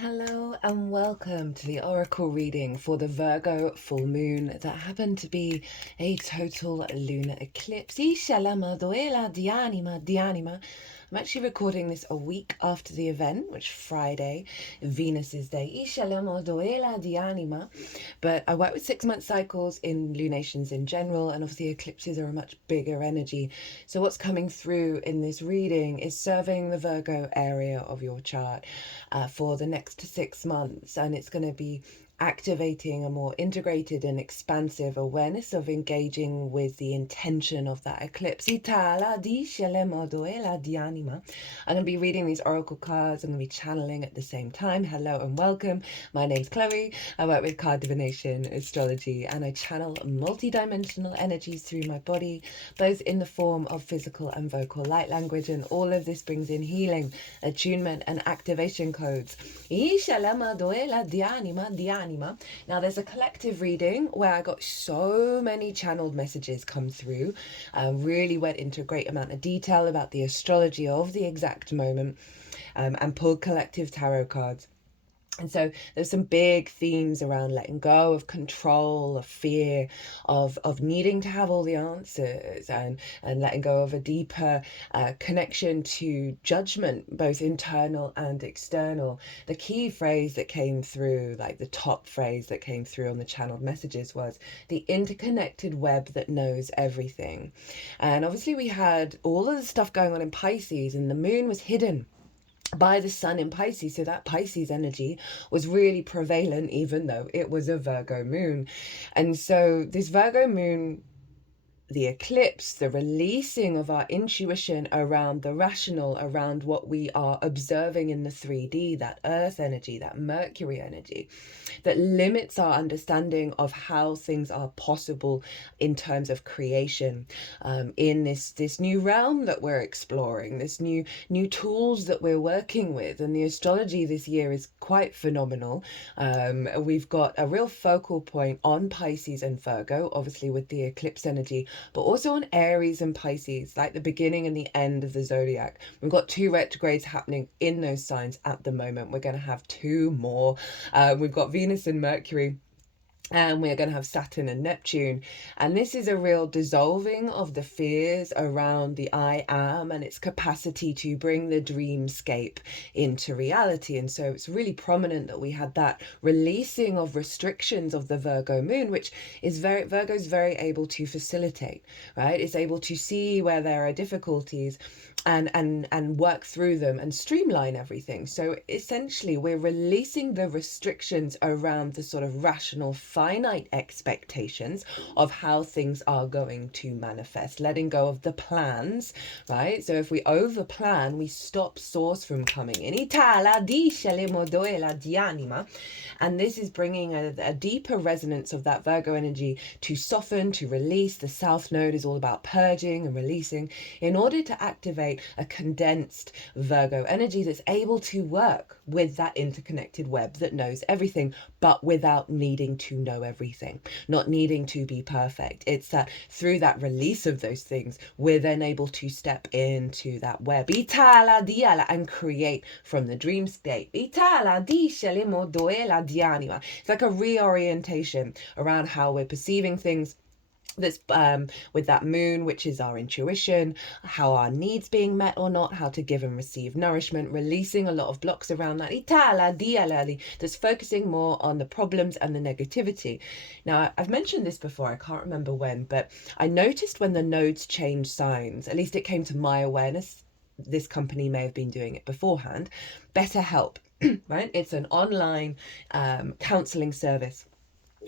Hello and welcome to the Oracle reading for the Virgo full moon that happened to be a total lunar eclipse. Ishalama doela dianima dianima. I'm actually recording this a week after the event, which Friday, Venus's day. Ishalama doela dianima. But I work with 6-month cycles in lunations in general, and obviously eclipses are a much bigger energy. So what's coming through in this reading is serving the Virgo area of your chart for the next 6 months, and it's going to be activating a more integrated and expansive awareness of engaging with the intention of that eclipse. I'm going to be reading these oracle cards. I'm going to be channeling at the same time. Hello and welcome. My name's Chloe. I work with card divination, astrology, and I channel multi-dimensional energies through my body, both in the form of physical and vocal light language, and all of this brings in healing, attunement, and activation codes. Now there's a collective reading where I got so many channeled messages come through, really went into a great amount of detail about the astrology of the exact moment, and pulled collective tarot cards. And so there's some big themes around letting go of control, of fear, of needing to have all the answers, and letting go of a deeper connection to judgment, both internal and external. The key phrase that came through, like the top phrase that came through on the channeled messages, was the interconnected web that knows everything. And obviously we had all of the stuff going on in Pisces, and the moon was hidden by the sun in Pisces, so that Pisces energy was really prevalent, even though it was a Virgo moon. And so this Virgo moon, the eclipse, the releasing of our intuition around the rational, around what we are observing in the 3D, that earth energy, that Mercury energy, that limits our understanding of how things are possible in terms of creation, in this new realm that we're exploring, this new tools that we're working with. And the astrology this year is quite phenomenal. We've got a real focal point on Pisces and Virgo, obviously with the eclipse energy, but also on Aries and Pisces, like the beginning and the end of the zodiac. We've got 2 retrogrades happening in those signs at the moment. We're going to have 2 more. We've got Venus and Mercury, and we're going to have Saturn and Neptune. And this is a real dissolving of the fears around the I am and its capacity to bring the dreamscape into reality. And so it's really prominent that we had that releasing of restrictions of the Virgo moon, which is Virgo's very able to facilitate, right? It's able to see where there are difficulties and work through them and streamline everything. So essentially we're releasing the restrictions around the sort of rational finite expectations of how things are going to manifest, letting go of the plans, right? So if we over plan, we stop source from coming in. And this is bringing a deeper resonance of that Virgo energy to soften, to release. The South Node is all about purging and releasing in order to activate a condensed Virgo energy that's able to work with that interconnected web that knows everything, but without needing to know everything, not needing to be perfect. It's that through that release of those things, we're then able to step into that web and create from the dream state. It's like a reorientation around how we're perceiving things. That's with that moon, which is our intuition, how our needs being met or not, how to give and receive nourishment, releasing a lot of blocks around that, that's focusing more on the problems and the negativity. Now, I've mentioned this before, I can't remember when, but I noticed when the nodes change signs, at least it came to my awareness, this company may have been doing it beforehand, BetterHelp, right? It's an online counseling service,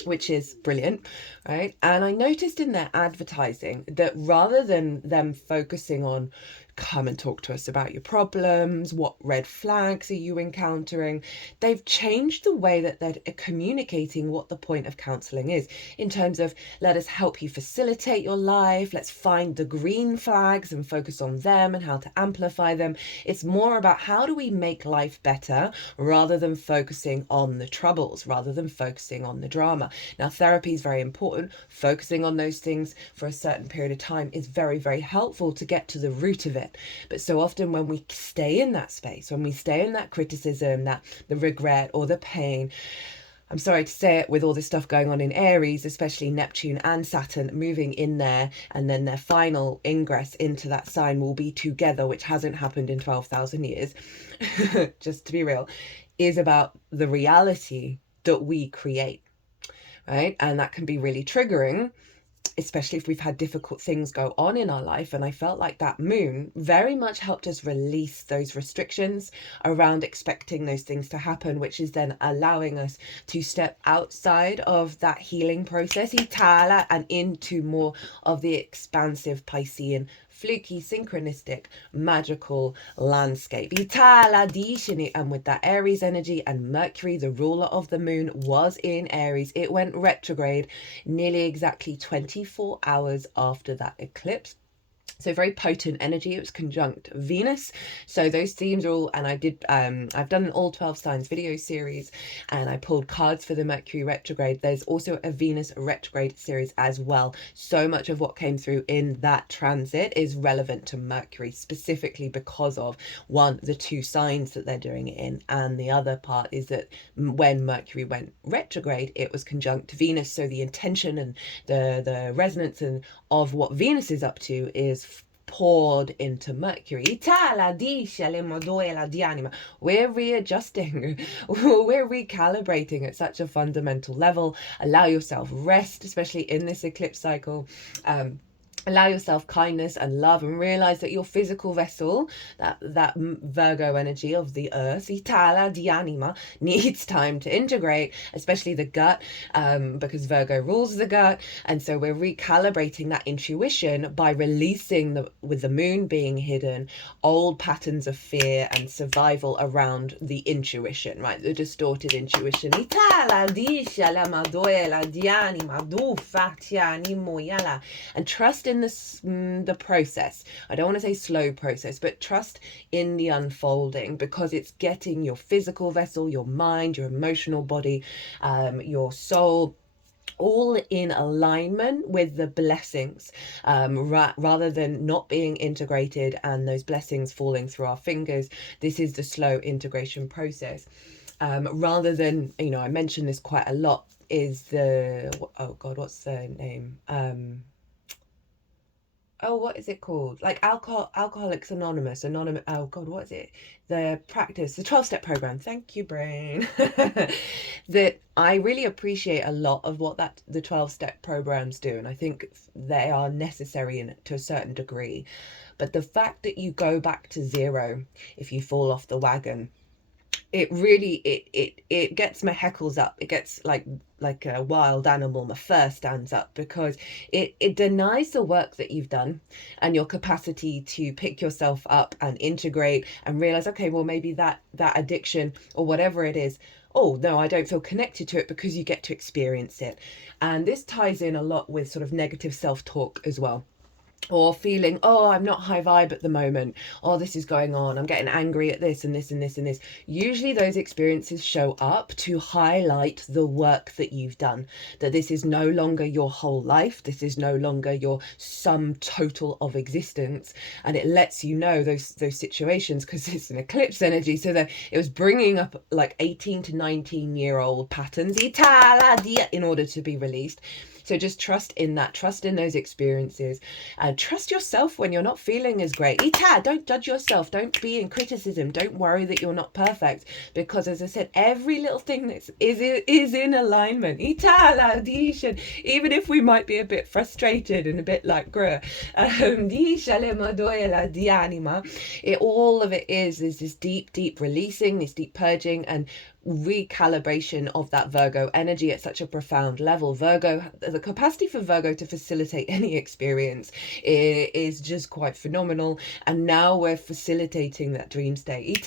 which is brilliant, right? And I noticed in their advertising that rather than them focusing on come and talk to us about your problems, what red flags are you encountering, they've changed the way that they're communicating what the point of counseling is, in terms of let us help you facilitate your life, let's find the green flags and focus on them and how to amplify them. It's more about how do we make life better rather than focusing on the troubles, rather than focusing on the drama. Now, therapy is very important. Focusing on those things for a certain period of time is very, very helpful to get to the root of it. it. But so often when we stay in that space, when we stay in that criticism, that the regret or the pain, I'm sorry to say it, with all this stuff going on in Aries, especially Neptune and Saturn moving in there, and then their final ingress into that sign will be together, which hasn't happened in 12,000 years, just to be real, is about the reality that we create, right? And that can be really triggering, especially if we've had difficult things go on in our life. And I felt like that moon very much helped us release those restrictions around expecting those things to happen, which is then allowing us to step outside of that healing process and into more of the expansive Piscean, fluky, synchronistic, magical landscape. And with that Aries energy, and Mercury, the ruler of the moon, was in Aries. It went retrograde nearly exactly 24 hours after that eclipse. So very potent energy. It was conjunct Venus. So those themes are all, and I've done an all 12 signs video series, and I pulled cards for the Mercury retrograde. There's also a Venus retrograde series as well. So much of what came through in that transit is relevant to Mercury, specifically because of, one, the two signs that they're doing it in, and the other part is that when Mercury went retrograde, it was conjunct Venus. So the intention and the resonance and of what Venus is up to is poured into Mercury. We're readjusting, we're recalibrating at such a fundamental level. Allow yourself rest, especially in this eclipse cycle. Allow yourself kindness and love, and realize that your physical vessel, that Virgo energy of the earth, needs time to integrate, especially the gut, because Virgo rules the gut. And so we're recalibrating that intuition by releasing, with the moon being hidden, old patterns of fear and survival around the intuition, right? The distorted intuition. And trust in the process. I don't want to say slow process, but trust in the unfolding, because it's getting your physical vessel, your mind, your emotional body, your soul, all in alignment with the blessings, rather than not being integrated and those blessings falling through our fingers. This is the slow integration process. Rather than, I mention this quite a lot, is what's the name? What is it called? Like Alcoholics Anonymous, what is it? The 12-step program. Thank you, brain. That I really appreciate a lot of what the 12-step programs do. And I think they are necessary to a certain degree. But the fact that you go back to zero if you fall off the wagon, it really, it gets my heckles up. It gets like a wild animal, my fur stands up, because it denies the work that you've done and your capacity to pick yourself up and integrate and realize, okay, well, maybe that addiction or whatever it is, oh no, I don't feel connected to it, because you get to experience it. And this ties in a lot with sort of negative self-talk as well. Or feeling, I'm not high vibe at the moment. This is going on. I'm getting angry at this and this and this and this. Usually those experiences show up to highlight the work that you've done. That this is no longer your whole life. This is no longer your sum total of existence. And it lets you know those situations, because it's an eclipse energy. So that it was bringing up like 18 to 19-year-old patterns in order to be released. So just trust in that, trust in those experiences, and trust yourself when you're not feeling as great. Don't judge yourself. Don't be in criticism. Don't worry that you're not perfect, because as I said, every little thing that is in alignment. Even if we might be a bit frustrated and a bit like all of it is this deep releasing, this deep purging and recalibration of that Virgo energy at such a profound level. The capacity for Virgo to facilitate any experience is just quite phenomenal. And now we're facilitating that dream state.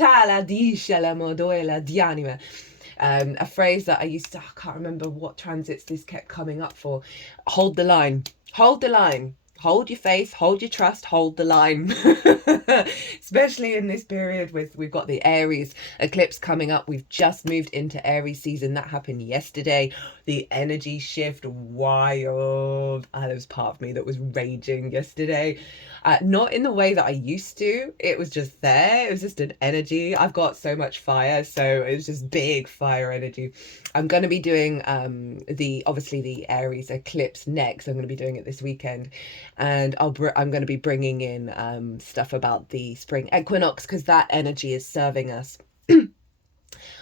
A phrase that I can't remember what transits this kept coming up for. Hold the line. Hold the line. hold your faith, hold your trust, hold the line. Especially in this period we've got the Aries eclipse coming up. We've just moved into Aries season. That happened yesterday. The energy shift, wild. There was part of me that was raging yesterday. Not in the way that I used to. It was just there. It was just an energy. I've got so much fire, so it was just big fire energy. I'm going to be doing obviously the Aries eclipse next. I'm going to be doing it this weekend, and I'm going to be bringing in stuff about the spring equinox, because that energy is serving us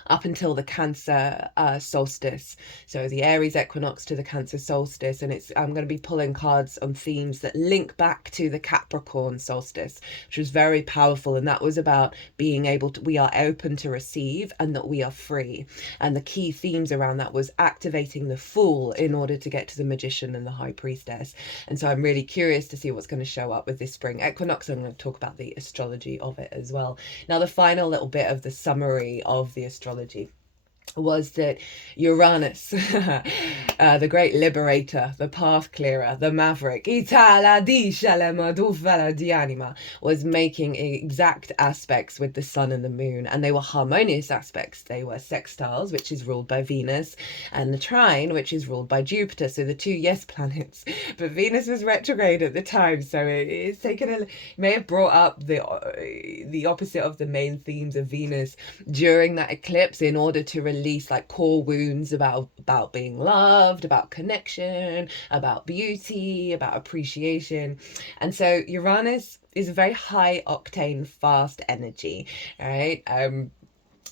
up until the Cancer solstice. So the Aries equinox to the Cancer solstice, and I'm going to be pulling cards on themes that link back to the Capricorn solstice, which was very powerful, and that was about being able to, we are open to receive and that we are free. And the key themes around that was activating the Fool in order to get to the Magician and the High Priestess. And so I'm really curious to see what's going to show up with this spring equinox. I'm going to talk about the astrology of it as well. Now, the final little bit of the summary of the astrology was that Uranus, the great liberator, the path clearer, the maverick, was making exact aspects with the sun and the moon, and they were harmonious aspects. They were sextiles, which is ruled by Venus, and the trine, which is ruled by Jupiter, so the two yes planets. But Venus was retrograde at the time, so it's taken may have brought up the opposite of the main themes of Venus during that eclipse, in order to release like core wounds about being loved, about connection, about beauty, about appreciation. And so Uranus is a very high octane, fast energy, right?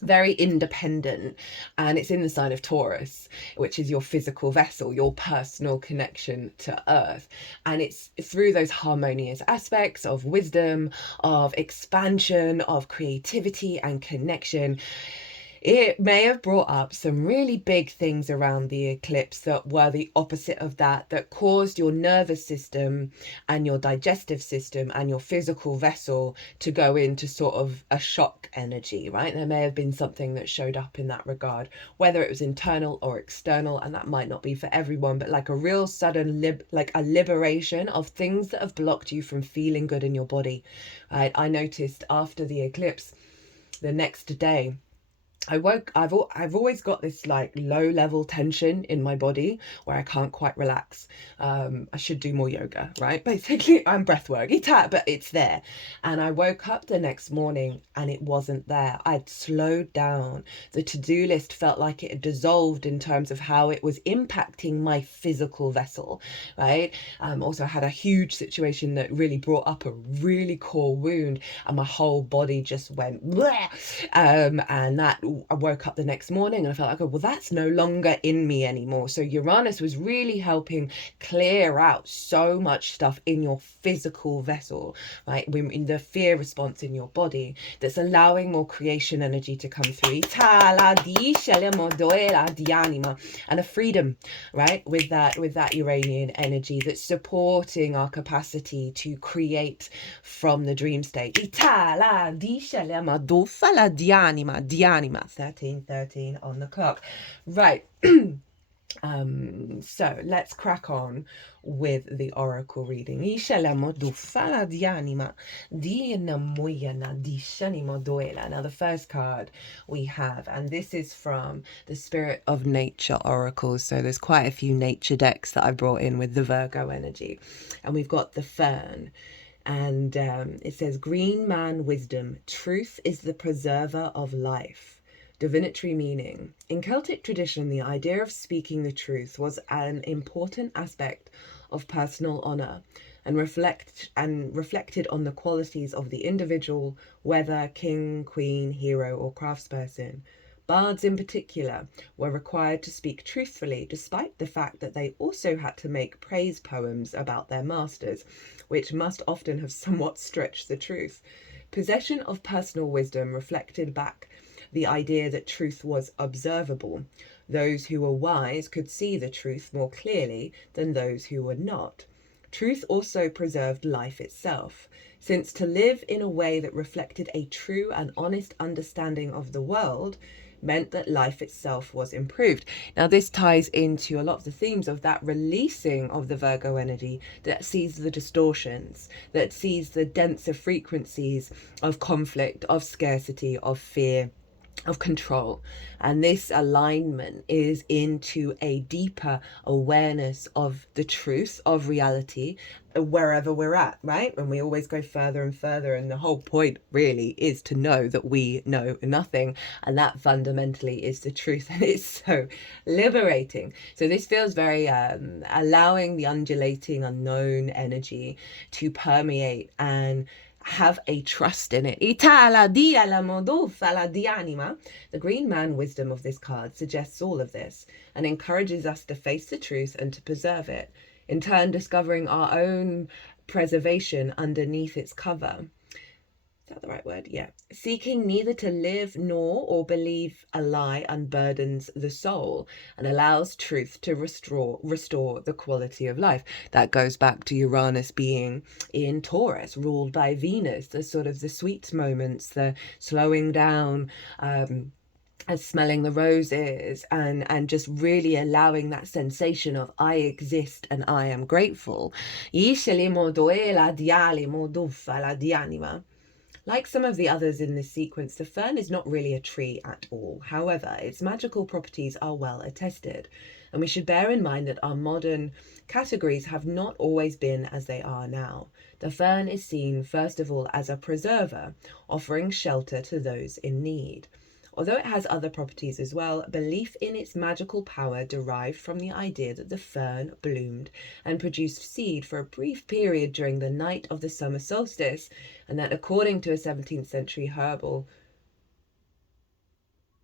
Very independent, and it's in the sign of Taurus, which is your physical vessel, your personal connection to earth. And it's through those harmonious aspects of wisdom, of expansion, of creativity and connection. It may have brought up some really big things around the eclipse that were the opposite of that caused your nervous system and your digestive system and your physical vessel to go into sort of a shock energy, right? There may have been something that showed up in that regard, whether it was internal or external, and that might not be for everyone, but like a real sudden a liberation of things that have blocked you from feeling good in your body, right? I noticed after the eclipse, the next day, I've always got this like low level tension in my body where I can't quite relax. I should do more yoga, right? Basically, I'm breathwork, but it's there. And I woke up the next morning and it wasn't there. I'd slowed down. The to-do list felt like it had dissolved in terms of how it was impacting my physical vessel, right? Also, I had a huge situation that really brought up a really core wound, and my whole body just went bleh. And that I woke up the next morning and I felt like, oh, well, that's no longer in me anymore. So Uranus was really helping clear out so much stuff in your physical vessel, right? In the fear response in your body, that's allowing more creation energy to come through. And a freedom, right? With that Uranian energy that's supporting our capacity to create from the dream state. 13:13 on the clock. Right. So let's crack on with the oracle reading. Now the first card we have, and this is from the Spirit of Nature oracles, so there's quite a few nature decks that I brought in with the Virgo energy, and we've got the Fern. And it says, Green Man Wisdom, truth is the preserver of life. Divinatory meaning. In Celtic tradition, the idea of speaking the truth was an important aspect of personal honour and reflected on the qualities of the individual, whether king, queen, hero or craftsperson. Bards in particular were required to speak truthfully, despite the fact that they also had to make praise poems about their masters, which must often have somewhat stretched the truth. Possession of personal wisdom reflected back the idea that truth was observable. Those who were wise could see the truth more clearly than those who were not. Truth also preserved life itself, since to live in a way that reflected a true and honest understanding of the world meant that life itself was improved. Now, this ties into a lot of the themes of that releasing of the Virgo energy that sees the distortions, that sees the denser frequencies of conflict, of scarcity, of fear, of control. And this alignment is into a deeper awareness of the truth of reality wherever we're at, right? And we always go further and further, and the whole point really is to know that we know nothing, and that fundamentally is the truth. And it's so liberating. So this feels very allowing the undulating unknown energy to permeate and have a trust in it. The green man wisdom of this card suggests all of this and encourages us to face the truth and to preserve it, in turn discovering our own preservation underneath its cover. Is that the right word? Yeah. Seeking neither to live nor or believe a lie unburdens the soul and allows truth to restore the quality of life. That goes back to Uranus being in Taurus, ruled by Venus, the sort of the sweet moments, the slowing down, as smelling the roses, and just really allowing that sensation of I exist and I am grateful. Like some of the others in this sequence, the fern is not really a tree at all. However, its magical properties are well attested, and we should bear in mind that our modern categories have not always been as they are now. The fern is seen, first of all, as a preserver, offering shelter to those in need. Although it has other properties as well, belief in its magical power derived from the idea that the fern bloomed and produced seed for a brief period during the night of the summer solstice, and that according to a 17th century herbal,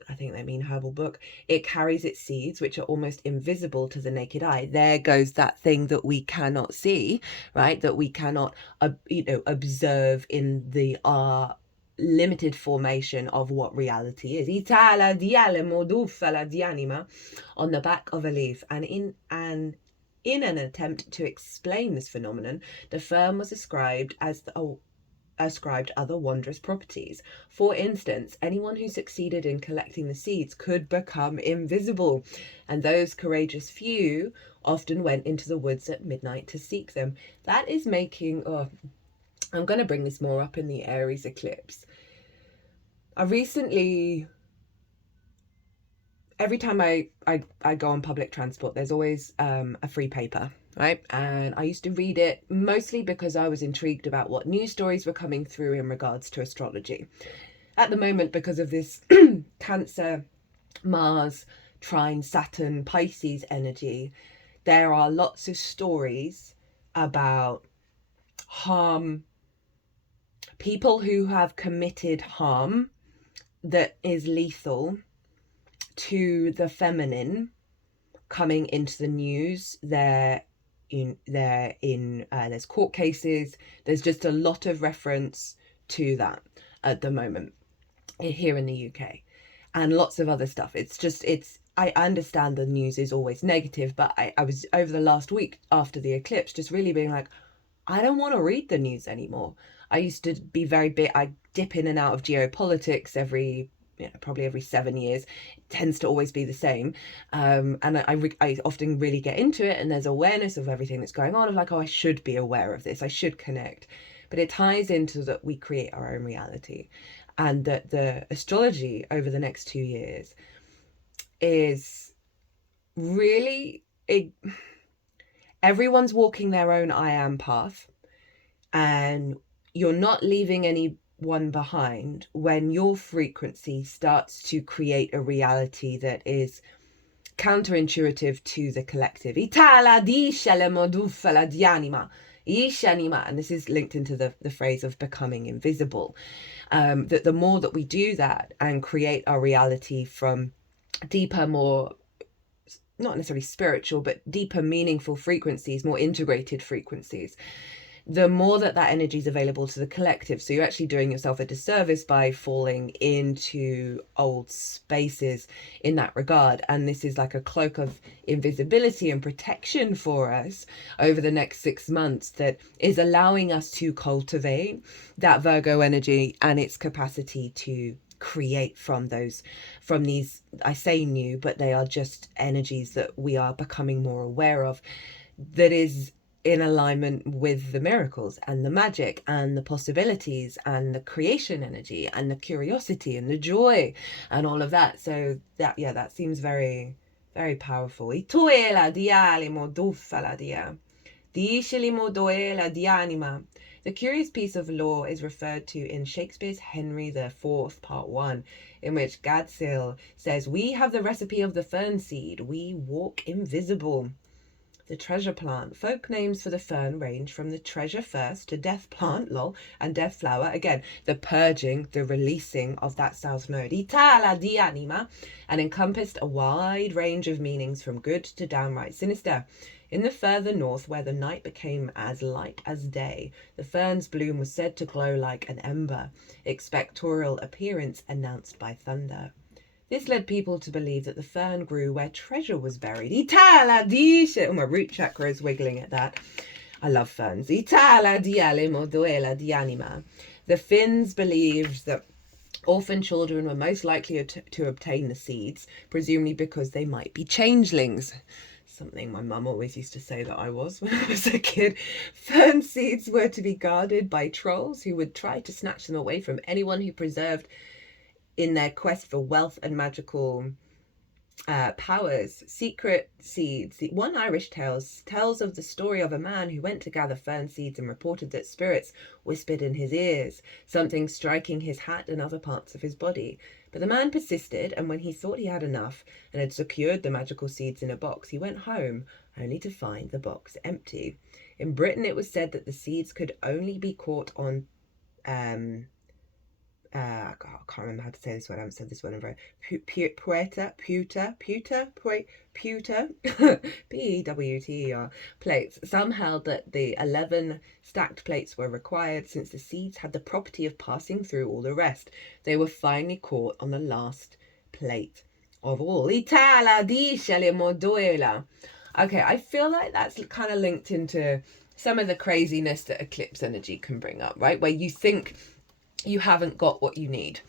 I think they mean herbal book, it carries its seeds, which are almost invisible to the naked eye. There goes that thing that we cannot see, right? That we cannot, observe in the limited formation of what reality is. On the back of a leaf, and in an attempt to explain this phenomenon, the fern was ascribed other wondrous properties. For instance, anyone who succeeded in collecting the seeds could become invisible, and those courageous few often went into the woods at midnight to seek them. That is making, I'm going to bring this more up in the Aries eclipse. I recently, every time I go on public transport, there's always a free paper, right? And I used to read it mostly because I was intrigued about what news stories were coming through in regards to astrology. At the moment, because of this Cancer, Mars, trine, Saturn, Pisces energy, there are lots of stories about harm, people who have committed harm that is lethal to the feminine coming into the news. There's court cases. There's just a lot of reference to that at the moment here in the UK, and lots of other stuff. I understand the news is always negative, but I was over the last week after the eclipse just really being like, I don't want to read the news anymore. I used to be very big. I dip in and out of geopolitics probably every 7 years. It tends to always be the same. And I often really get into it, and there's awareness of everything that's going on, of like, oh, I should be aware of this. I should connect. But it ties into that we create our own reality, and that the astrology over the next 2 years is really, everyone's walking their own I am path, and you're not leaving anyone behind when your frequency starts to create a reality that is counterintuitive to the collective. And this is linked into the phrase of becoming invisible. That the more that we do that and create our reality from deeper, more, not necessarily spiritual, but deeper, meaningful frequencies, more integrated frequencies, the more that energy is available to the collective. So you're actually doing yourself a disservice by falling into old spaces in that regard. And this is like a cloak of invisibility and protection for us over the next 6 months that is allowing us to cultivate that Virgo energy and its capacity to create from these, I say new, but they are just energies that we are becoming more aware of, that is in alignment with the miracles and the magic and the possibilities and the creation energy and the curiosity and the joy and all of that. So that seems very, very powerful. The curious piece of lore is referred to in Shakespeare's Henry IV, Part 1, in which Gadsil says, "We have the recipe of the fern seed. We walk invisible." The treasure plant. Folk names for the fern range from the treasure first to death plant, lol, and death flower. Again, the purging, the releasing of that south node. Itala di anima, and encompassed a wide range of meanings from good to downright sinister. In the further north, where the night became as light as day, the fern's bloom was said to glow like an ember, expectoral appearance announced by thunder. This led people to believe that the fern grew where treasure was buried. Itala dice. Oh, my root chakra is wiggling at that. I love ferns. Itala diale moduela di anima. The Finns believed that orphan children were most likely to obtain the seeds, presumably because they might be changelings. Something my mum always used to say that I was when I was a kid. Fern seeds were to be guarded by trolls who would try to snatch them away from anyone who preserved in their quest for wealth and magical powers. Secret seeds. One Irish tale tells of the story of a man who went to gather fern seeds and reported that spirits whispered in his ears, something striking his hat and other parts of his body. But the man persisted, and when he thought he had enough and had secured the magical seeds in a box, he went home, only to find the box empty. In Britain, it was said that the seeds could only be caught on I can't remember how to say this word. I haven't said this word in very pewter pewter plates. Some held that the 11 stacked plates were required since the seeds had the property of passing through all the rest. They were finally caught on the last plate of all. Itala dice le moduela. Okay, I feel like that's kind of linked into some of the craziness that eclipse energy can bring up, right? Where you think you haven't got what you need,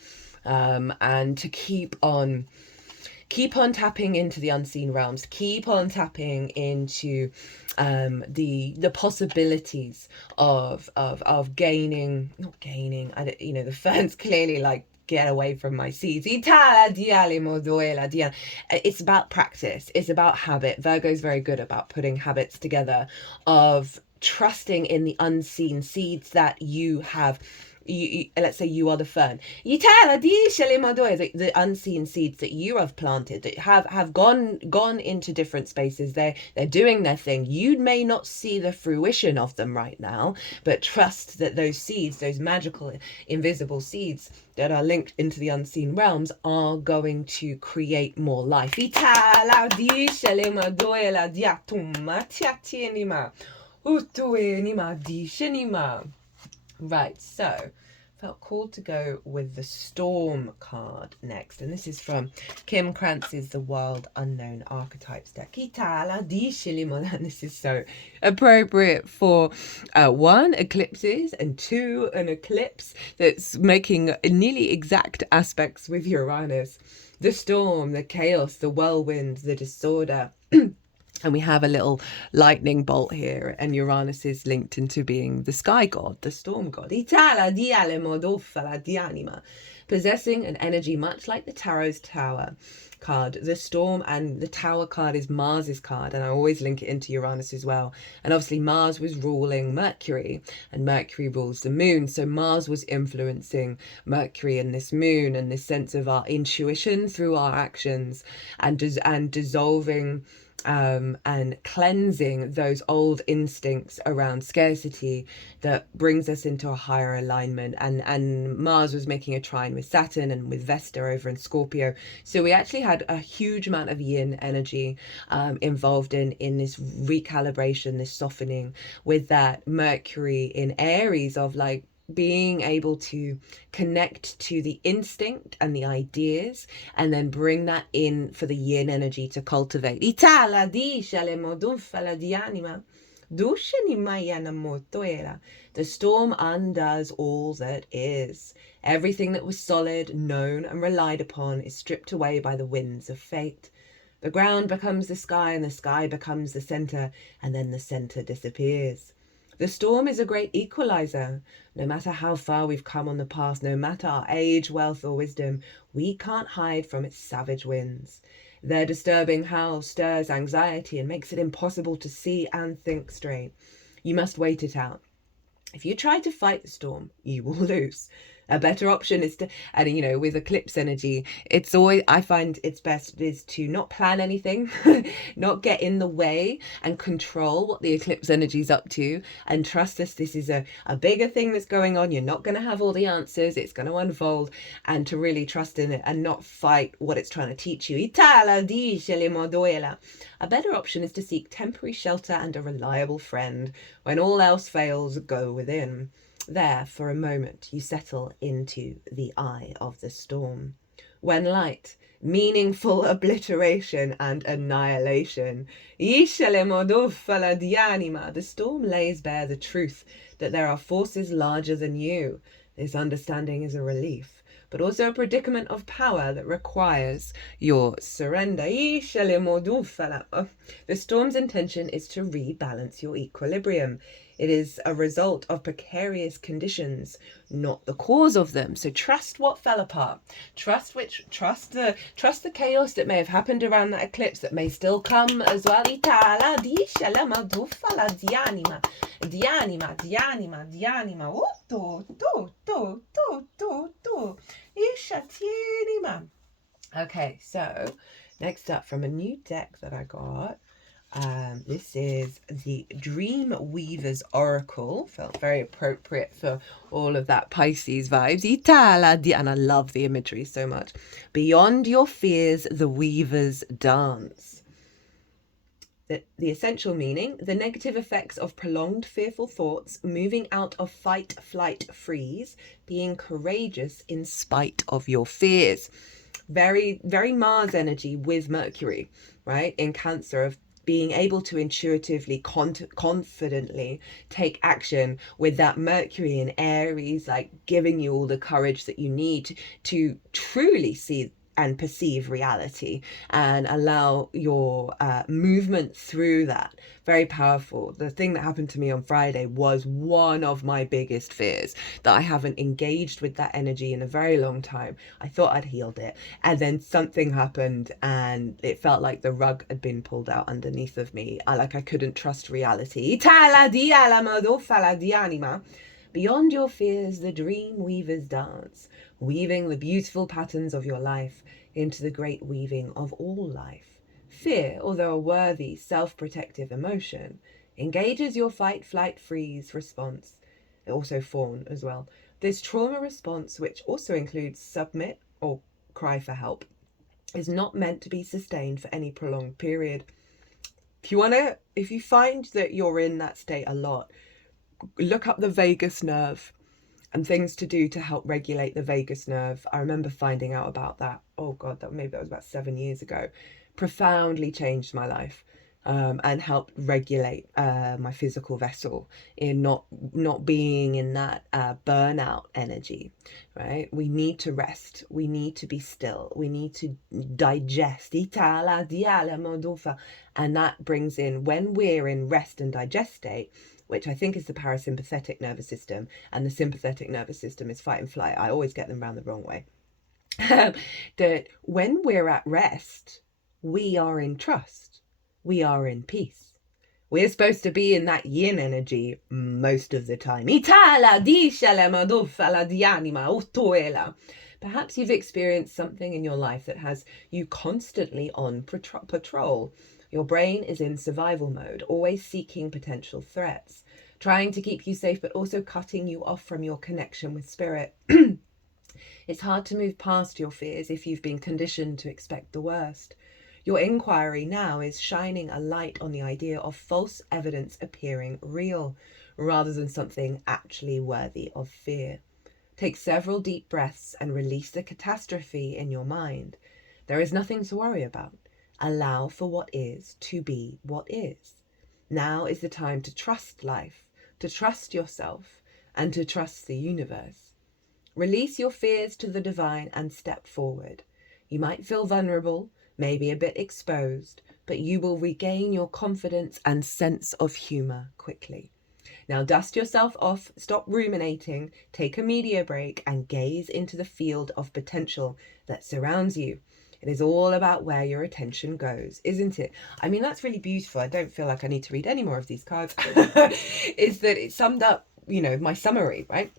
and to keep on tapping into the unseen realms, keep on tapping into the possibilities of gaining, not gaining, the ferns clearly like, get away from my seeds. It's about practice. It's about habit. Virgo's very good about putting habits together of trusting in the unseen seeds that you have. Let's say you are the fern. The unseen seeds that you have planted, that have gone into different spaces. They're doing their thing. You may not see the fruition of them right now, but trust that those seeds, those magical, invisible seeds that are linked into the unseen realms, are going to create more life. Right, so felt called to go with the Storm card next, and this is from Kim Krantz's The Wild Unknown Archetypes deck. And this is so appropriate for 1, eclipses, and 2, an eclipse that's making nearly exact aspects with Uranus. The storm, the chaos, the whirlwind, the disorder. And we have a little lightning bolt here, and Uranus is linked into being the sky god, the storm god. Possessing an energy much like the Tarot's Tower card. The storm and the Tower card is Mars's card, and I always link it into Uranus as well. And obviously Mars was ruling Mercury, and Mercury rules the moon. So Mars was influencing Mercury and this moon, and this sense of our intuition through our actions, and dissolving and cleansing those old instincts around scarcity that brings us into a higher alignment. And Mars was making a trine with Saturn and with Vesta over in Scorpio. So we actually had a huge amount of yin energy involved in this recalibration, this softening, with that Mercury in Aries of like being able to connect to the instinct and the ideas, and then bring that in for the yin energy to cultivate. The storm undoes all that is. Everything that was solid, known, and relied upon is stripped away by the winds of fate. The ground becomes the sky, and the sky becomes the centre, and then the centre disappears. The storm is a great equalizer. No matter how far we've come on the path, no matter our age, wealth, or wisdom, we can't hide from its savage winds. Their disturbing howl stirs anxiety and makes it impossible to see and think straight. You must wait it out. If you try to fight the storm, you will lose. A better option is to, and you know, with eclipse energy, it's always, I find it's best is to not plan anything, not get in the way and control what the eclipse energy is up to, and trust this is a bigger thing that's going on. You're not going to have all the answers. It's going to unfold, and to really trust in it and not fight what it's trying to teach you. A better option is to seek temporary shelter and a reliable friend. When all else fails, go within. There, for a moment, you settle into the eye of the storm. When light, meaningful obliteration and annihilation. The storm lays bare the truth that there are forces larger than you. This understanding is a relief, but also a predicament of power that requires your surrender. The storm's intention is to rebalance your equilibrium. It is a result of precarious conditions, not the cause of them. So trust what fell apart. Trust the chaos that may have happened around that eclipse that may still come as well. Okay, so next up from a new deck that I got. This is the Dream Weaver's Oracle. Felt very appropriate for all of that Pisces vibes. And I love the imagery so much. Beyond your fears, the Weavers dance. The essential meaning, the negative effects of prolonged fearful thoughts, moving out of fight, flight, freeze, being courageous in spite of your fears. Very, very Mars energy with Mercury, right? In Cancer, of being able to intuitively, confidently take action with that Mercury in Aries, like giving you all the courage that you need to truly see and perceive reality and allow your movement through that. Very powerful. The thing that happened to me on Friday was one of my biggest fears, that I haven't engaged with that energy in a very long time. I thought I'd healed it, and then something happened and it felt like the rug had been pulled out underneath of me. I couldn't trust reality. Beyond your fears, the dream weavers dance, weaving the beautiful patterns of your life into the great weaving of all life. Fear, although a worthy, self-protective emotion, engages your fight, flight, freeze response, also fawn as well. This trauma response, which also includes submit or cry for help, is not meant to be sustained for any prolonged period. If you find that you're in that state a lot, look up the vagus nerve and things to do to help regulate the vagus nerve. I remember finding out about that. Oh God, that was about 7 years ago. Profoundly changed my life, and helped regulate my physical vessel in not being in that burnout energy, right? We need to rest. We need to be still. We need to digest. And that brings in, when we're in rest and digest state, which I think is the parasympathetic nervous system, and the sympathetic nervous system is fight and flight. I always get them around the wrong way. That when we're at rest, we are in trust. We are in peace. We're supposed to be in that yin energy most of the time. Perhaps you've experienced something in your life that has you constantly on patrol. Your brain is in survival mode, always seeking potential threats, trying to keep you safe, but also cutting you off from your connection with spirit. It's hard to move past your fears if you've been conditioned to expect the worst. Your inquiry now is shining a light on the idea of false evidence appearing real, rather than something actually worthy of fear. Take several deep breaths and release the catastrophe in your mind. There is nothing to worry about. Allow for what is to be what is. Now is the time to trust life, to trust yourself, and to trust the universe. Release your fears to the divine and step forward. You might feel vulnerable, maybe a bit exposed, but you will regain your confidence and sense of humor quickly. Now dust yourself off, stop ruminating, take a media break, and gaze into the field of potential that surrounds you. It is all about where your attention goes, isn't it? I mean, that's really beautiful. I don't feel like I need to read any more of these cards. Is that it summed up, my summary, right?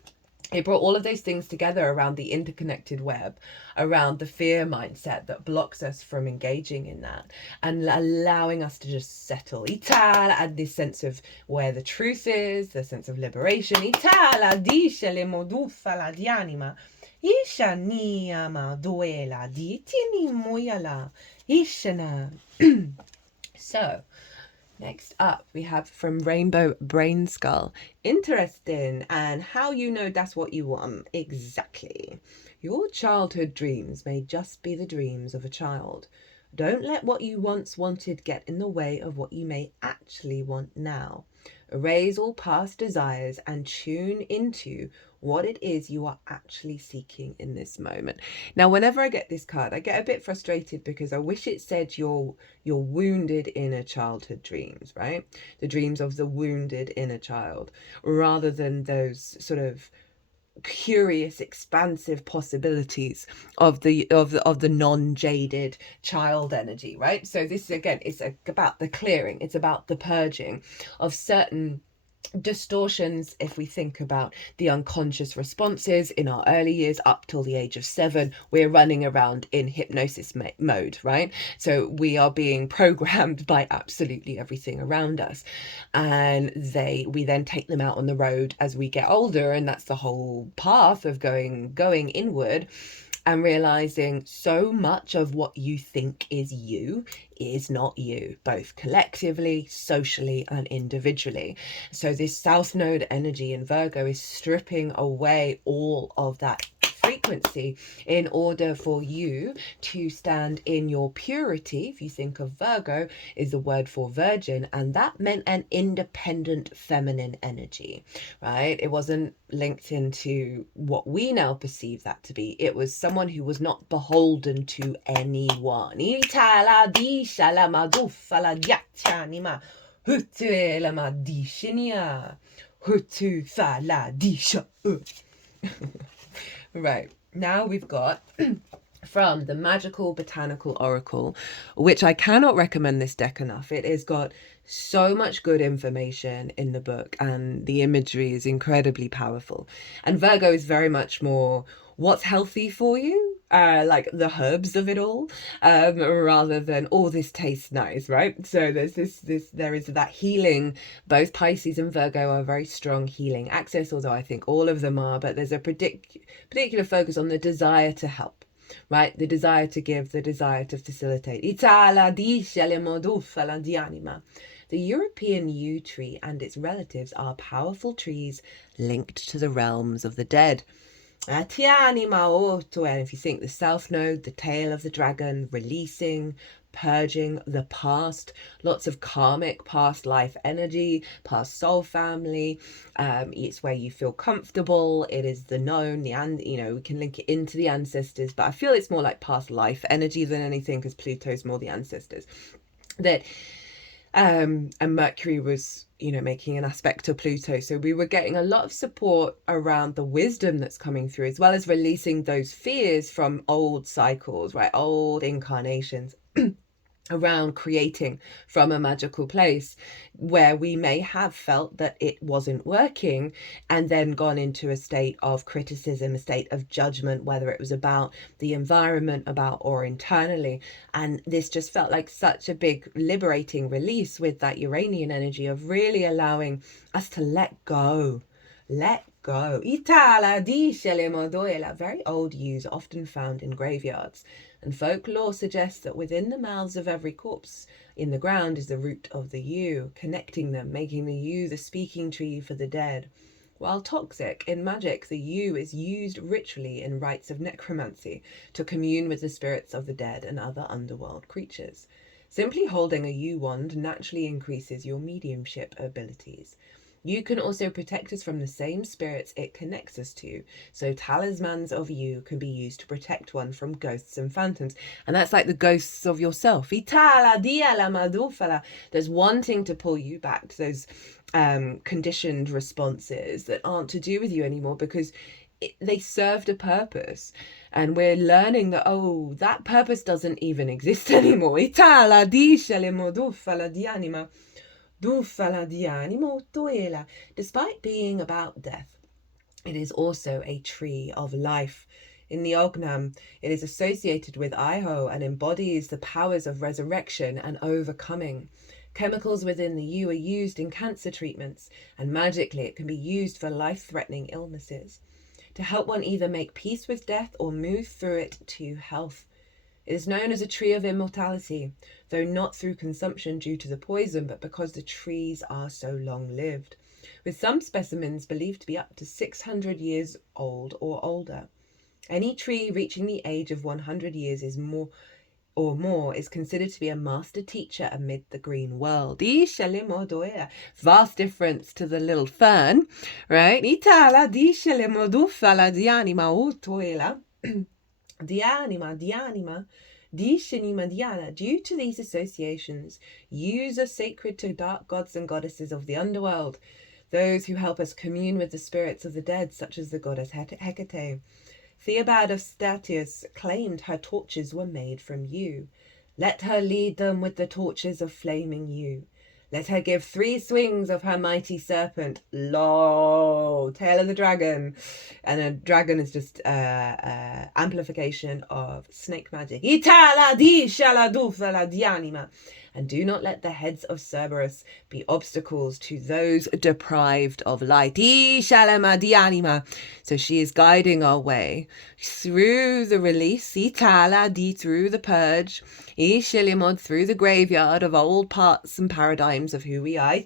It brought all of those things together around the interconnected web, around the fear mindset that blocks us from engaging in that and allowing us to just settle. Itala, and this sense of where the truth is, the sense of liberation. Itala, dice le modufa la di anima. Isha niyama duela di tini moyala. Ishana. So, next up, we have from Rainbow Brainskull. Interesting, and how you know that's what you want. Exactly. Your childhood dreams may just be the dreams of a child. Don't let what you once wanted get in the way of what you may actually want now. Erase all past desires and tune into what it is you are actually seeking in this moment. Now, whenever I get this card, I get a bit frustrated because I wish it said your wounded inner childhood dreams, right? The dreams of the wounded inner child, rather than those sort of curious, expansive possibilities of the non-jaded child energy, right? So this again is about the clearing. It's about the purging of certain distortions. If we think about the unconscious responses in our early years up till the age of 7, we're running around in hypnosis mode, right? So we are being programmed by absolutely everything around us, and we then take them out on the road as we get older, and that's the whole path of going inward and realizing so much of what you think is you is not you, both collectively, socially, and individually. So this South Node energy in Virgo is stripping away all of that frequency in order for you to stand in your purity. If you think of Virgo is the word for virgin, and that meant an independent feminine energy, right? It wasn't linked into what we now perceive that to be. It was someone who was not beholden to anyone. Right, now we've got from the Magical Botanical Oracle, which I cannot recommend this deck enough. It has got so much good information in the book, and the imagery is incredibly powerful. And Virgo is very much more what's healthy for you, like the herbs of it all, rather than this tastes nice, right? So there is that healing. Both Pisces and Virgo are very strong healing axis, although I think all of them are, but there's a particular focus on the desire to help, right? The desire to give, the desire to facilitate. The European yew tree and its relatives are powerful trees linked to the realms of the dead. And if you think the South Node, the tail of the dragon, releasing, purging the past, lots of karmic past life energy, past soul family. It's where you feel comfortable. It is the known, we can link it into the ancestors, but I feel it's more like past life energy than anything, because Pluto's more the ancestors. That and Mercury was making an aspect to Pluto, so we were getting a lot of support around the wisdom that's coming through, as well as releasing those fears from old cycles, right? Old incarnations around creating from a magical place where we may have felt that it wasn't working, and then gone into a state of criticism, a state of judgment, whether it was about the environment, or internally. And this just felt like such a big liberating release with that Uranian energy of really allowing us to let go. Very old yews often found in graveyards, and folklore suggests that within the mouths of every corpse in the ground is the root of the yew, connecting them, making the yew the speaking tree for the dead. While toxic, in magic, the yew is used ritually in rites of necromancy to commune with the spirits of the dead and other underworld creatures. Simply holding a U wand naturally increases your mediumship abilities. You can also protect us from the same spirits it connects us to. So talismans of you can be used to protect one from ghosts and phantoms. And that's like the ghosts of yourself. There's wanting to pull you back to those conditioned responses that aren't to do with you anymore, because they served a purpose. And we're learning that, oh, that purpose doesn't even exist anymore. Despite being about death, it is also a tree of life. In the Ognam, it is associated with Iho and embodies the powers of resurrection and overcoming. Chemicals within the U are used in cancer treatments, and magically it can be used for life-threatening illnesses, to help one either make peace with death or move through it to health. It is known as a tree of immortality, though not through consumption due to the poison, but because the trees are so long-lived, with some specimens believed to be up to 600 years old or older. Any tree reaching the age of 100 years is more is considered to be a master teacher amid the green world. Vast difference to the little fern, right? Due to these associations, yous are sacred to dark gods and goddesses of the underworld, those who help us commune with the spirits of the dead, such as the goddess Hecate. Theobald of Statius claimed her torches were made from you. Let her lead them with the torches of flaming you. Let her give 3 swings of her mighty serpent. Lo, tail of the dragon. And a dragon is just amplification of snake magic. Itala di shala dufala dianima. And do not let the heads of Cerberus be obstacles to those deprived of light. So she is guiding our way through the release, through the purge, through the graveyard of old parts and paradigms of who we are.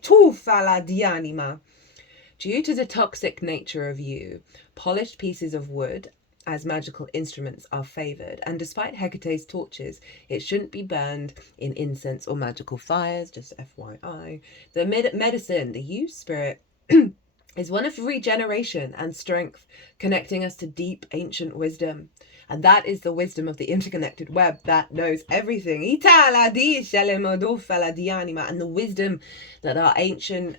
Due to the toxic nature of you, polished pieces of wood as magical instruments are favoured, and despite Hecate's torches, it shouldn't be burned in incense or magical fires, just FYI. The medicine, the U spirit, is one of regeneration and strength, connecting us to deep ancient wisdom. And that is the wisdom of the interconnected web that knows everything. And the wisdom that our ancient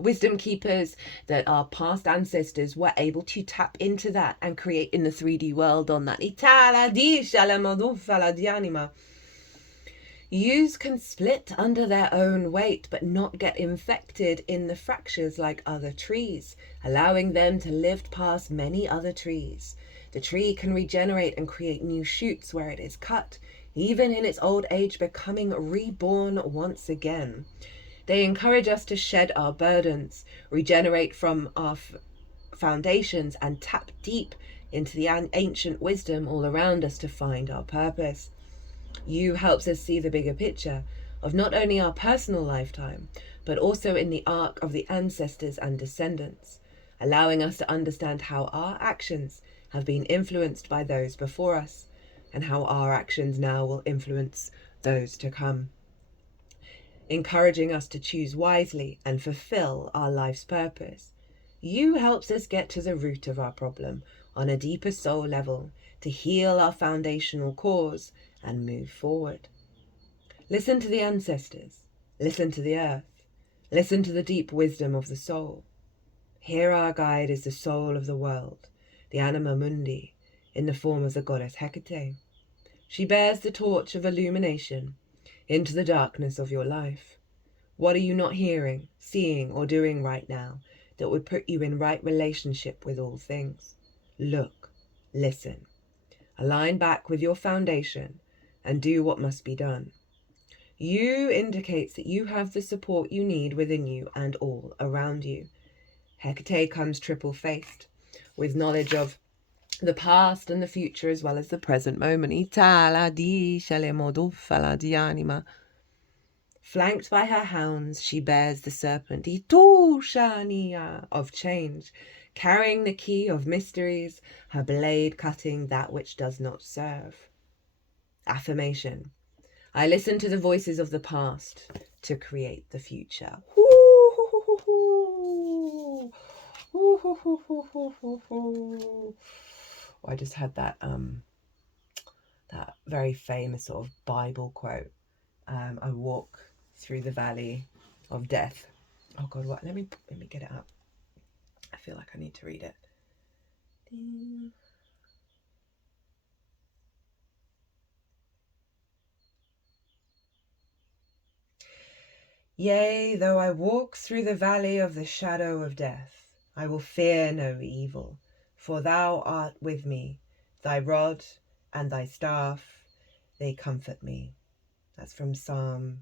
wisdom keepers, that our past ancestors were able to tap into that and create in the 3D world on that. Yous can split under their own weight, but not get infected in the fractures like other trees, allowing them to live past many other trees. The tree can regenerate and create new shoots where it is cut, even in its old age becoming reborn once again. They encourage us to shed our burdens, regenerate from our foundations, and tap deep into the ancient wisdom all around us to find our purpose. You helps us see the bigger picture of not only our personal lifetime, but also in the arc of the ancestors and descendants, allowing us to understand how our actions have been influenced by those before us, and how our actions now will influence those to come. Encouraging us to choose wisely and fulfill our life's purpose. You helps us get to the root of our problem on a deeper soul level, to heal our foundational cause and move forward. Listen to the ancestors, listen to the earth, listen to the deep wisdom of the soul. Here our guide is the soul of the world, the Anima Mundi, in the form of the goddess Hecate. She bears the torch of illumination into the darkness of your life. What are you not hearing, seeing, or doing right now that would put you in right relationship with all things? Look, listen, align back with your foundation and do what must be done. You indicates that you have the support you need within you and all around you. Hecate comes triple-faced, with knowledge of the past and the future as well as the present moment. Flanked by her hounds, she bears the serpent of change, carrying the key of mysteries, her blade cutting that which does not serve. Affirmation. I listen to the voices of the past to create the future. I just had that that very famous sort of Bible quote. I walk through the valley of death. Oh God, what? Let me get it up. I feel like I need to read it. Yea, though I walk through the valley of the shadow of death, I will fear no evil, for thou art with me. Thy rod and thy staff, they comfort me. That's from Psalm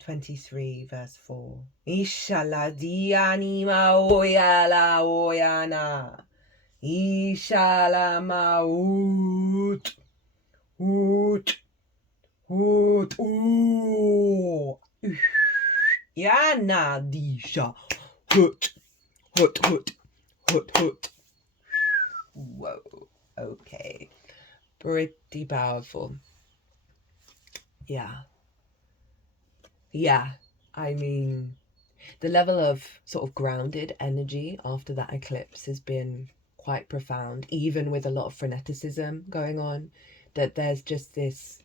23, verse 4. Ishala dianima oyala oyana. Ishala maut. Ut. Ut. Ooh. Yana disha. Hut. Hut. Hut. Hut. Hut. Whoa. Okay. Pretty powerful. Yeah. Yeah. I mean, the level of sort of grounded energy after that eclipse has been quite profound, even with a lot of freneticism going on, that there's just this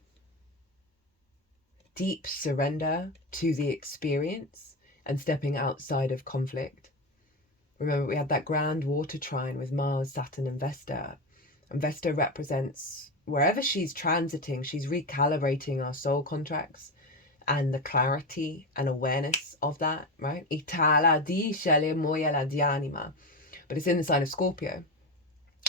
deep surrender to the experience and stepping outside of conflict. Remember, we had that grand water trine with Mars, Saturn, and Vesta. And Vesta represents wherever she's transiting, she's recalibrating our soul contracts and the clarity and awareness of that, right? But it's in the sign of Scorpio.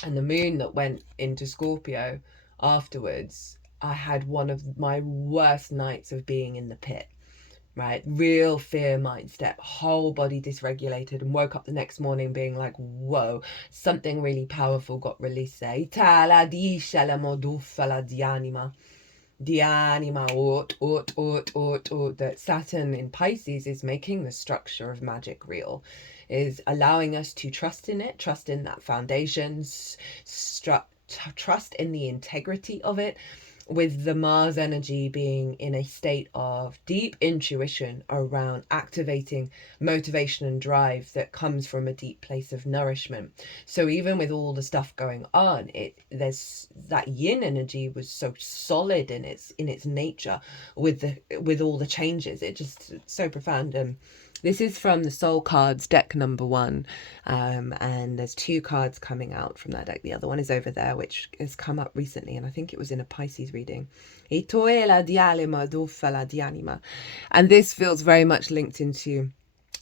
And the moon that went into Scorpio afterwards, I had one of my worst nights of being in the pit, right? Real fear mindset, whole body dysregulated, and woke up the next morning being like, whoa, something really powerful got released there. That Saturn in Pisces is making the structure of magic real, is allowing us to trust in it, trust in that foundations, trust in the integrity of it, with the Mars energy being in a state of deep intuition around activating motivation and drive that comes from a deep place of nourishment. So even with all the stuff going on, there's that yin energy was so solid in its nature with all the changes. It just so profound. This is from the Soul Cards deck number 1, and there's 2 cards coming out from that deck. The other one is over there, which has come up recently, and I think it was in a Pisces reading. And this feels very much linked into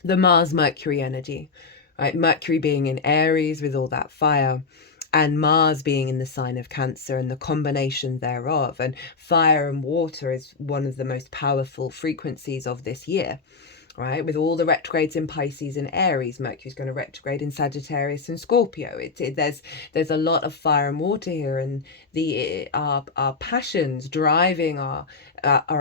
the Mars-Mercury energy, right? Mercury being in Aries with all that fire, and Mars being in the sign of Cancer and the combination thereof. And fire and water is one of the most powerful frequencies of this year. Right, with all the retrogrades in Pisces and Aries, Mercury's going to retrograde in Sagittarius and Scorpio. There's a lot of fire and water here, and our passions driving our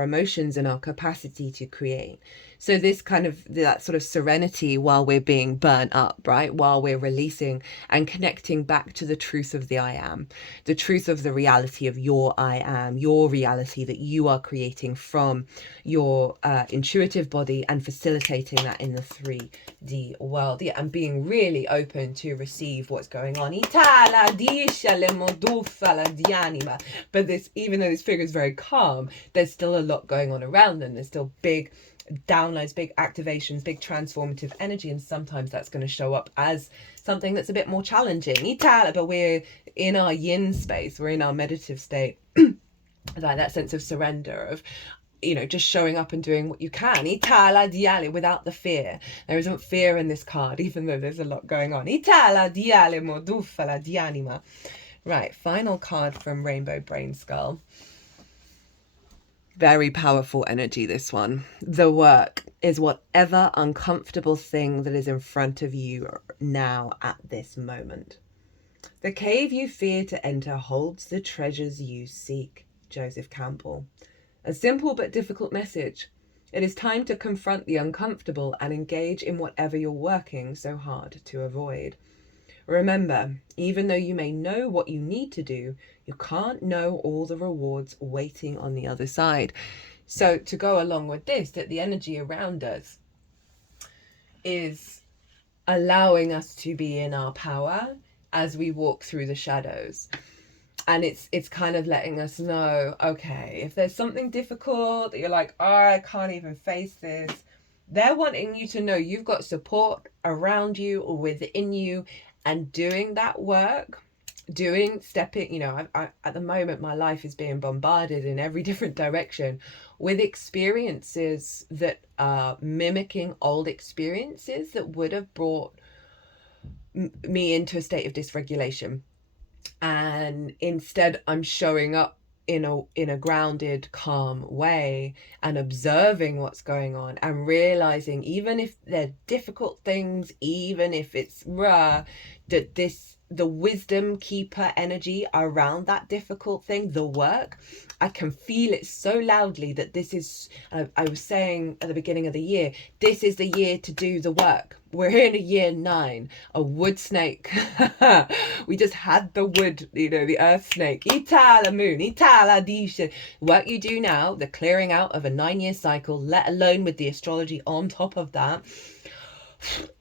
emotions and our capacity to create. So this kind of, that sort of serenity while we're being burnt up, right? While we're releasing and connecting back to the truth of the I am, the truth of the reality of your I am, your reality that you are creating from your intuitive body, and facilitating that in the 3D world. Yeah, and being really open to receive what's going on. But this, even though this figure is very calm, there's still a lot going on around them. There's still big downloads, big activations, big transformative energy, and sometimes that's going to show up as something that's a bit more challenging. But we're in our yin space, we're in our meditative state, like that sense of surrender, of, you know, just showing up and doing what you can. Without the fear. There isn't fear in this card, even though there's a lot going on. Right, final card from Rainbow Brainskull. Very powerful energy, this one. The work is whatever uncomfortable thing that is in front of you now at this moment. The cave you fear to enter holds the treasures you seek. Joseph Campbell. A simple but difficult message. It is time to confront the uncomfortable and engage in whatever you're working so hard to avoid. Remember, even though you may know what you need to do, you can't know all the rewards waiting on the other side. So to go along with this, that the energy around us is allowing us to be in our power as we walk through the shadows. And it's kind of letting us know, okay, if there's something difficult that you're like, oh, I can't even face this, they're wanting you to know you've got support around you or within you, and doing that work, stepping, you know, I at the moment my life is being bombarded in every different direction with experiences that are mimicking old experiences that would have brought me into a state of dysregulation. And instead I'm showing up in a grounded, calm way and observing what's going on and realizing, even if they're difficult things, even if it's raw, that the wisdom keeper energy around that difficult thing, the work, I can feel it so loudly that this is, I was saying at the beginning of the year, this is the year to do the work. We're in a year 9, a wood snake. We just had the wood, you know, the earth snake. Itala moon, itala disha. Work you do now, the clearing out of a 9-year cycle, let alone with the astrology on top of that,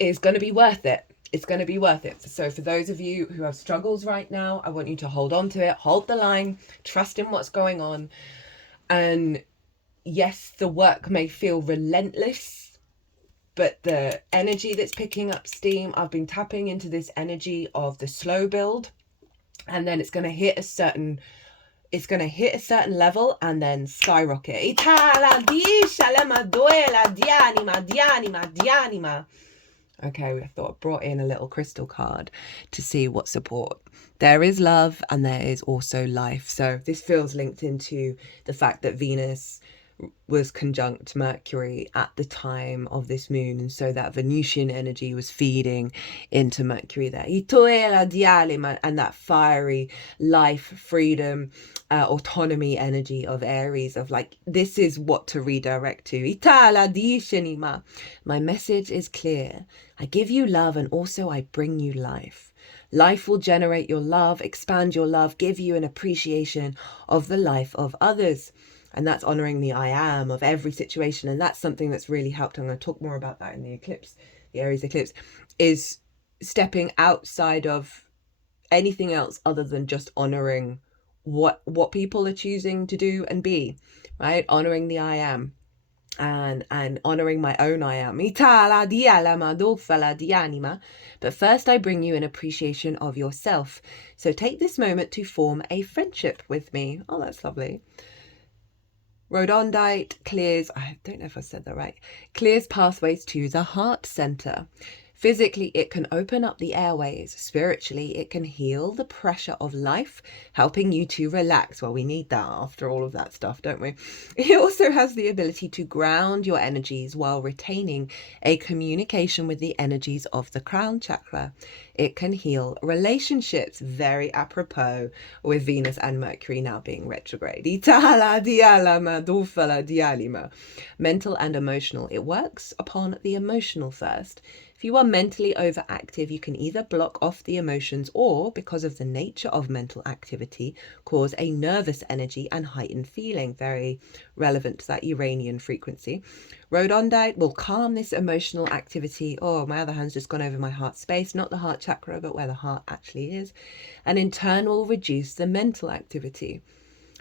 is going to be worth it. It's going to be worth it. So for those of you who have struggles right now, I want you to hold on to it, hold the line, trust in what's going on. And yes, the work may feel relentless, but the energy that's picking up steam, I've been tapping into this energy of the slow build, and then it's going to hit a certain level and then skyrocket. Okay, I thought I brought in a little crystal card to see what support. There is love and there is also life. So this feels linked into the fact that Venus was conjunct Mercury at the time of this moon, and so that Venusian energy was feeding into Mercury there. And that fiery life, freedom, autonomy energy of Aries, of like, this is what to redirect to. My message is clear. I give you love and also I bring you life. Life will generate your love, expand your love, give you an appreciation of the life of others. And that's honoring the I am of every situation. And that's something that's really helped. I'm going to talk more about that in the eclipse, the Aries eclipse, is stepping outside of anything else other than just honoring what people are choosing to do and be, right? Honoring the I am and honoring my own I am. But first I bring you an appreciation of yourself. So take this moment to form a friendship with me. Oh, that's lovely. Rhodonite clears, I don't know if I said that right, clears pathways to the heart center. Physically, it can open up the airways. Spiritually, it can heal the pressure of life, helping you to relax. Well, we need that after all of that stuff, don't we? It also has the ability to ground your energies while retaining a communication with the energies of the crown chakra. It can heal relationships, very apropos with Venus and Mercury now being retrograde. Mental and emotional. It works upon the emotional first. If you are mentally overactive, you can either block off the emotions or, because of the nature of mental activity, cause a nervous energy and heightened feeling, very relevant to that Uranian frequency. Rhodonite will calm this emotional activity. Oh, my other hand's just gone over my heart space, not the heart chakra, but where the heart actually is. And in turn will reduce the mental activity.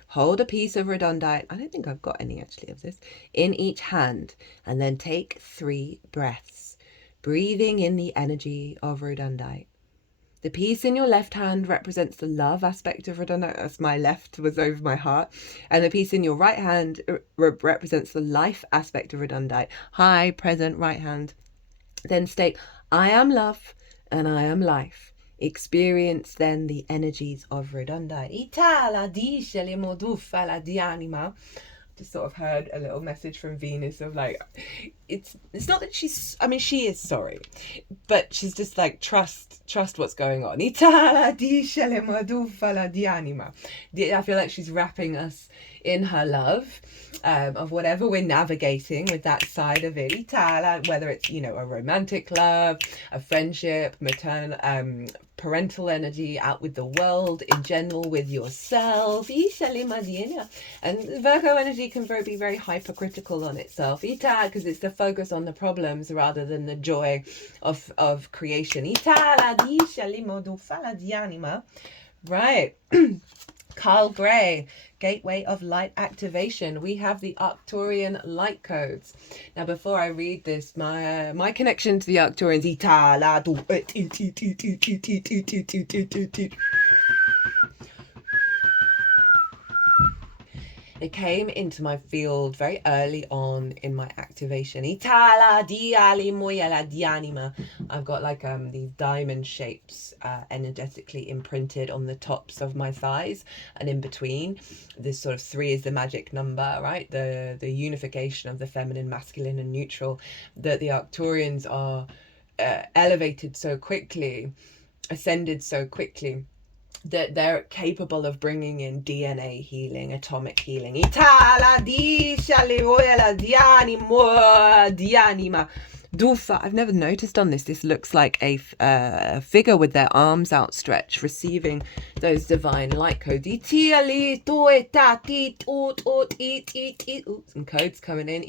Hold a piece of rhodonite, I don't think I've got any actually of this, in each hand, and then take 3 breaths. Breathing in the energy of rhodonite. The piece in your left hand represents the love aspect of rhodonite. That's my left was over my heart. And the piece in your right hand represents the life aspect of rhodonite. Hi, present, right hand. Then state, I am love and I am life. Experience then the energies of rhodonite. Just sort of heard a little message from Venus of like, it's not that she's, I mean, she is sorry, but she's just like, trust what's going on. I feel like she's wrapping us in her love of whatever we're navigating with that side of it. Whether it's, you know, a romantic love, a friendship, maternal, parental energy out with the world in general, with yourself. And Virgo energy can be very hypercritical on itself, because it's the focus on the problems rather than the joy of creation. Right. Carl Gray, Gateway of Light Activation. We have the Arcturian light codes. Now, before I read this, my connection to the Arcturians, it came into my field very early on in my activation. I've got like these diamond shapes energetically imprinted on the tops of my thighs and in between. This sort of 3 is the magic number, right? The unification of the feminine, masculine and neutral. That the Arcturians are elevated so quickly, ascended so quickly, that they're capable of bringing in DNA healing, atomic healing. I've never noticed on this. This looks like a figure with their arms outstretched, receiving those divine light codes. Some codes coming in.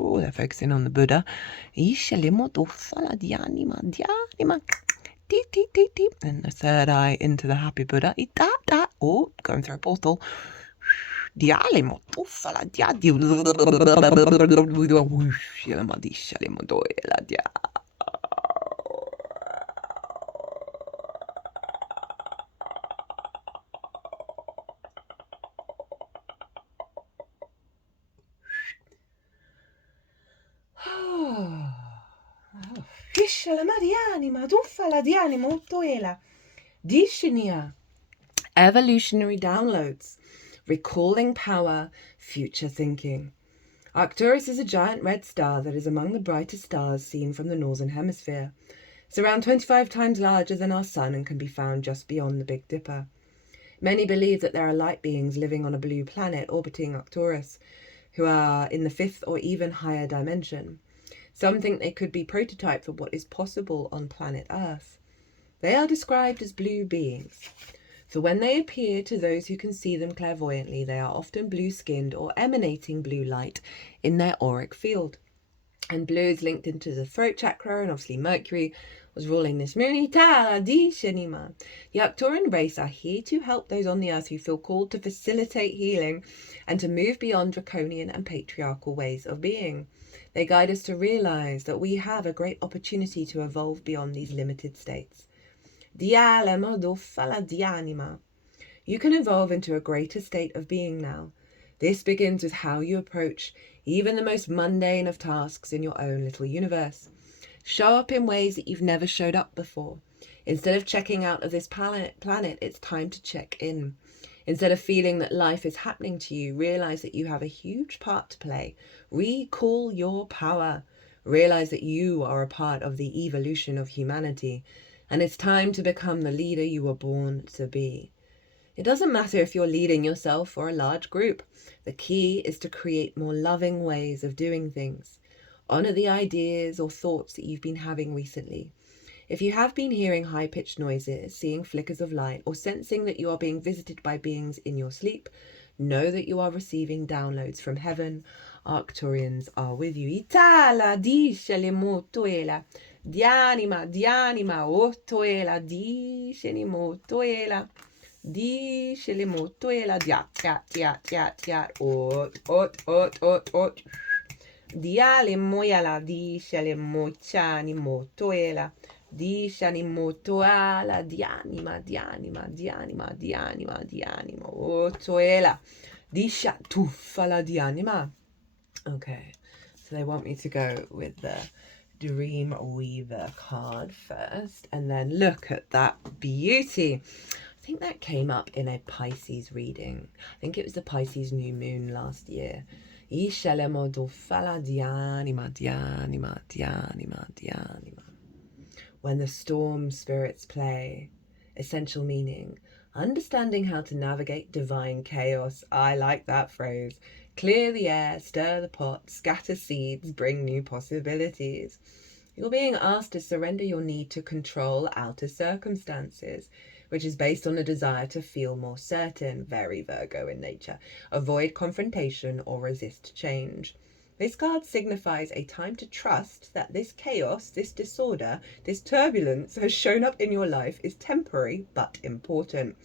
Oh, they're focusing on the Buddha. And the third eye into the happy Buddha. Oh, going through a portal. Evolutionary downloads, recalling power, future thinking. Arcturus is a giant red star that is among the brightest stars seen from the northern hemisphere. It's around 25 times larger than our sun and can be found just beyond the Big Dipper. Many believe that there are light beings living on a blue planet orbiting Arcturus, who are in the 5th or even higher dimension. Some think they could be prototypes of what is possible on planet Earth. They are described as blue beings. For when they appear to those who can see them clairvoyantly, they are often blue-skinned or emanating blue light in their auric field. And blue is linked into the throat chakra, and obviously Mercury was ruling this. The Arcturian race are here to help those on the earth who feel called to facilitate healing and to move beyond draconian and patriarchal ways of being. They guide us to realize that we have a great opportunity to evolve beyond these limited states. You can evolve into a greater state of being now. This begins with how you approach even the most mundane of tasks in your own little universe. Show up in ways that you've never showed up before. Instead of checking out of this planet, it's time to check in. Instead of feeling that life is happening to you, realize that you have a huge part to play. Recall your power. Realize that you are a part of the evolution of humanity. And it's time to become the leader you were born to be. It doesn't matter if you're leading yourself or a large group. The key is to create more loving ways of doing things. Honor the ideas or thoughts that you've been having recently. If you have been hearing high-pitched noises, seeing flickers of light, or sensing that you are being visited by beings in your sleep, know that you are receiving downloads from heaven. Arcturians are with you. Itala discele motoela. Dianima, otoela, discele motoela. Discele motoela. Diat. Ot. Diale moyala, discele mochani motoela. Dishani motoala, dianima, otoela. Disha tuffala dianima. Okay, so they want me to go with the Dream Weaver card first, and then look at that beauty. I think that came up in a Pisces reading. I think it was the Pisces new moon last year. Ishalemo fala dianima, dianima, dianima, dianima. When the storm spirits play. Essential meaning. Understanding how to navigate divine chaos. I like that phrase. Clear the air, stir the pot, scatter seeds, bring new possibilities. You're being asked to surrender your need to control outer circumstances, which is based on a desire to feel more certain, very Virgo in nature, avoid confrontation or resist change. This card signifies a time to trust that this chaos, this disorder, this turbulence has shown up in your life is temporary but important.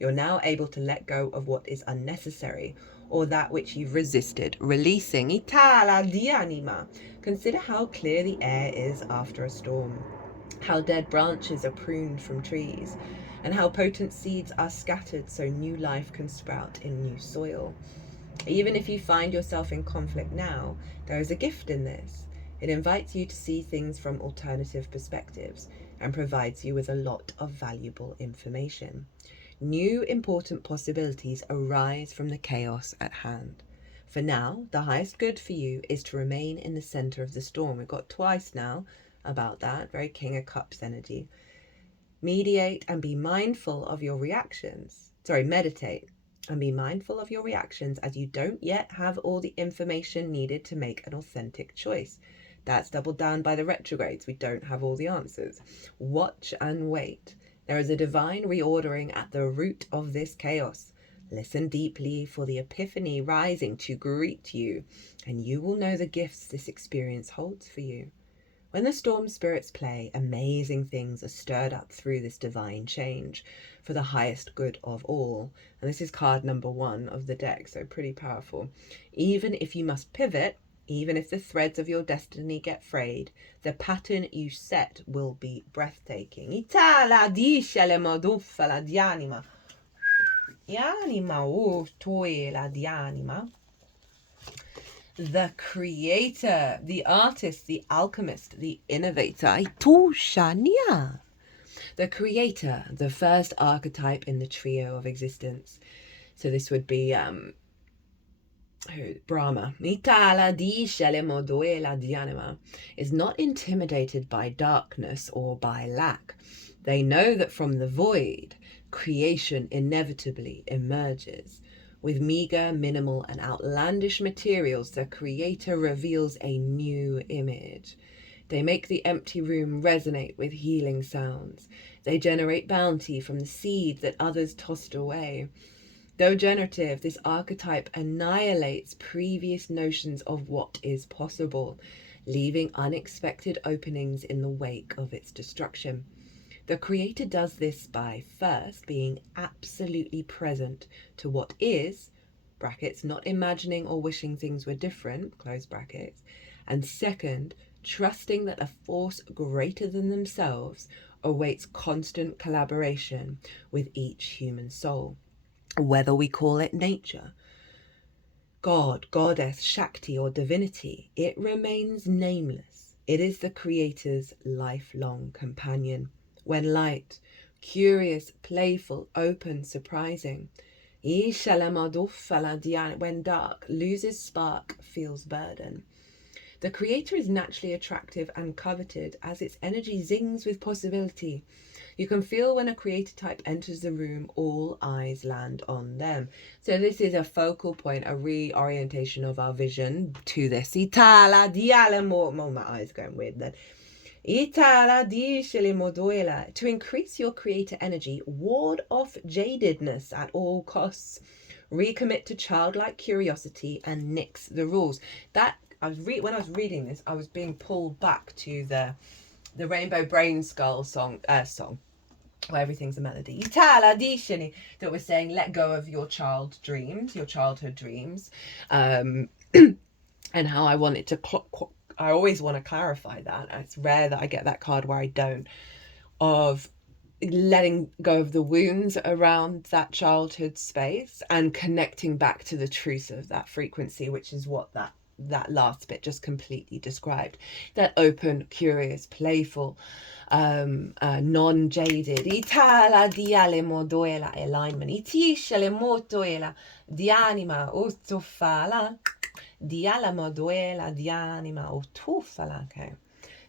You're now able to let go of what is unnecessary or that which you've resisted, releasing Itala di anima. Consider how clear the air is after a storm, how dead branches are pruned from trees, and how potent seeds are scattered so new life can sprout in new soil. Even if you find yourself in conflict now, there is a gift in this. It invites you to see things from alternative perspectives and provides you with a lot of valuable information. New important possibilities arise from the chaos at hand. For now, the highest good for you is to remain in the center of the storm. We've got twice now about that, very King of Cups energy. Mediate and be mindful of your reactions. Meditate and be mindful of your reactions as you don't yet have all the information needed to make an authentic choice. That's doubled down by the retrogrades. We don't have all the answers. Watch and wait. There is a divine reordering at the root of this chaos. Listen deeply for the epiphany rising to greet you, and you will know the gifts this experience holds for you. When the storm spirits play, amazing things are stirred up through this divine change for the highest good of all. And this is card number 1 of the deck, so pretty powerful. Even if you must pivot, even if the threads of your destiny get frayed, the pattern you set will be breathtaking. Itala dice le moduffa la dianima. Yanima o toe la dianima. The creator, the artist, the alchemist, the innovator. The creator, the first archetype in the trio of existence. So this would be Brahma. Is not intimidated by darkness or by lack. They know that from the void, creation inevitably emerges. With meager, minimal, and outlandish materials, the creator reveals a new image. They make the empty room resonate with healing sounds. They generate bounty from the seed that others tossed away. Though generative, this archetype annihilates previous notions of what is possible, leaving unexpected openings in the wake of its destruction. The creator does this by first being absolutely present to what is, brackets, not imagining or wishing things were different, close brackets, and second, trusting that a force greater than themselves awaits constant collaboration with each human soul. Whether we call it nature, God, goddess, Shakti, or divinity, it remains nameless. It is the creator's lifelong companion. When light, curious, playful, open, surprising. When dark, loses spark, feels burden. The creator is naturally attractive and coveted as its energy zings with possibility. You can feel when a creator type enters the room, all eyes land on them. So this is a focal point, a reorientation of our vision to this. My eyes going weird then. To increase your creator energy, ward off jadedness at all costs. Recommit to childlike curiosity and nix the rules. That when I was reading this, I was being pulled back to the Rainbow Brainskull song, where everything's a melody. That was saying, let go of your childhood dreams, and how I wanted to. I always want to clarify that. It's rare that I get that card where I don't. Of letting go of the wounds around that childhood space and connecting back to the truth of that frequency, which is what that last bit just completely described. That open, curious, playful, non-jaded alignment. Dialamo duela dianima o tufala. Okay.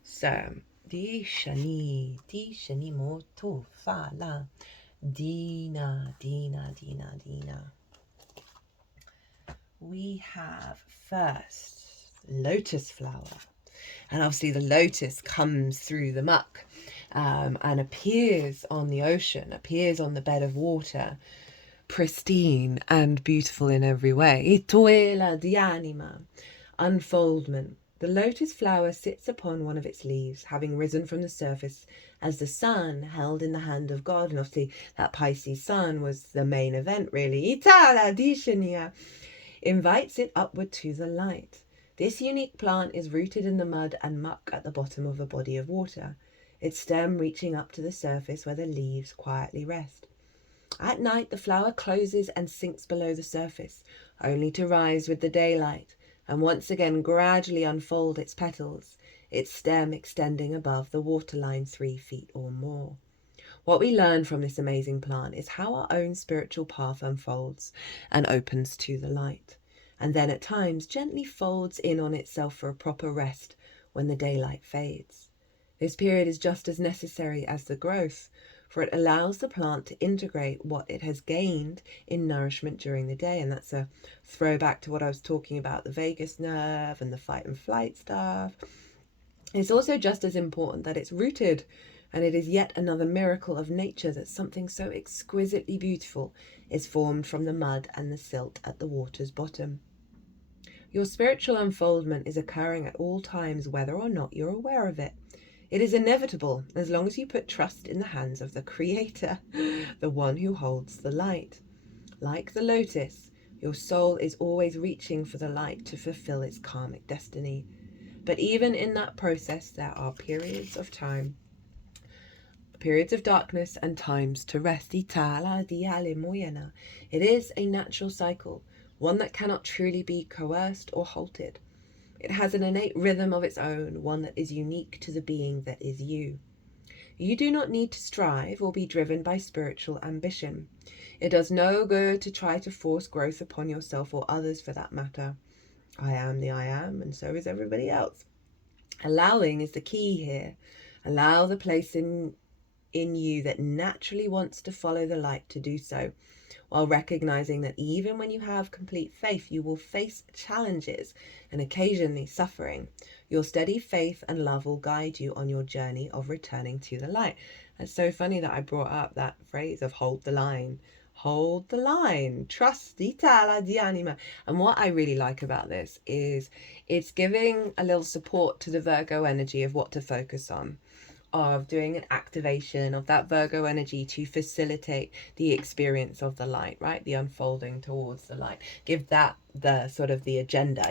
So, di shani mo tufala. Dinah, Dinah, Dinah, Dinah. We have first lotus flower. And obviously the lotus comes through the muck and appears on the ocean, appears on the bed of water, pristine and beautiful in every way. Itoela di anima, unfoldment. The lotus flower sits upon one of its leaves, having risen from the surface as the sun held in the hand of God. And obviously that Pisces sun was the main event, really. Itala di shania, invites it upward to the light. This unique plant is rooted in the mud and muck at the bottom of a body of water, its stem reaching up to the surface where the leaves quietly rest. At night, the flower closes and sinks below the surface, only to rise with the daylight, and once again gradually unfold its petals, its stem extending above the waterline 3 feet or more. What we learn from this amazing plant is how our own spiritual path unfolds and opens to the light, and then at times gently folds in on itself for a proper rest when the daylight fades. This period is just as necessary as the growth, for it allows the plant to integrate what it has gained in nourishment during the day. And that's a throwback to what I was talking about, the vagus nerve and the fight and flight stuff. It's also just as important that it's rooted, and it is yet another miracle of nature that something so exquisitely beautiful is formed from the mud and the silt at the water's bottom. Your spiritual unfoldment is occurring at all times, whether or not you're aware of it. It is inevitable as long as you put trust in the hands of the Creator, the one who holds the light. Like the lotus, your soul is always reaching for the light to fulfill its karmic destiny. But even in that process, there are periods of time, periods of darkness and times to rest. It is a natural cycle, one that cannot truly be coerced or halted. It has an innate rhythm of its own, one that is unique to the being that is you. You do not need to strive or be driven by spiritual ambition. It does no good to try to force growth upon yourself or others for that matter. I am the I am, and so is everybody else. Allowing is the key here. Allow the place in you that naturally wants to follow the light to do so, while recognizing that even when you have complete faith, you will face challenges and occasionally suffering. Your steady faith and love will guide you on your journey of returning to the light. It's so funny that I brought up that phrase of hold the line. Hold the line. Trustita di anima. And what I really like about this is it's giving a little support to the Virgo energy of what to focus on, of doing an activation of that Virgo energy to facilitate the experience of the light, right? The unfolding towards the light. Give that the sort of the agenda.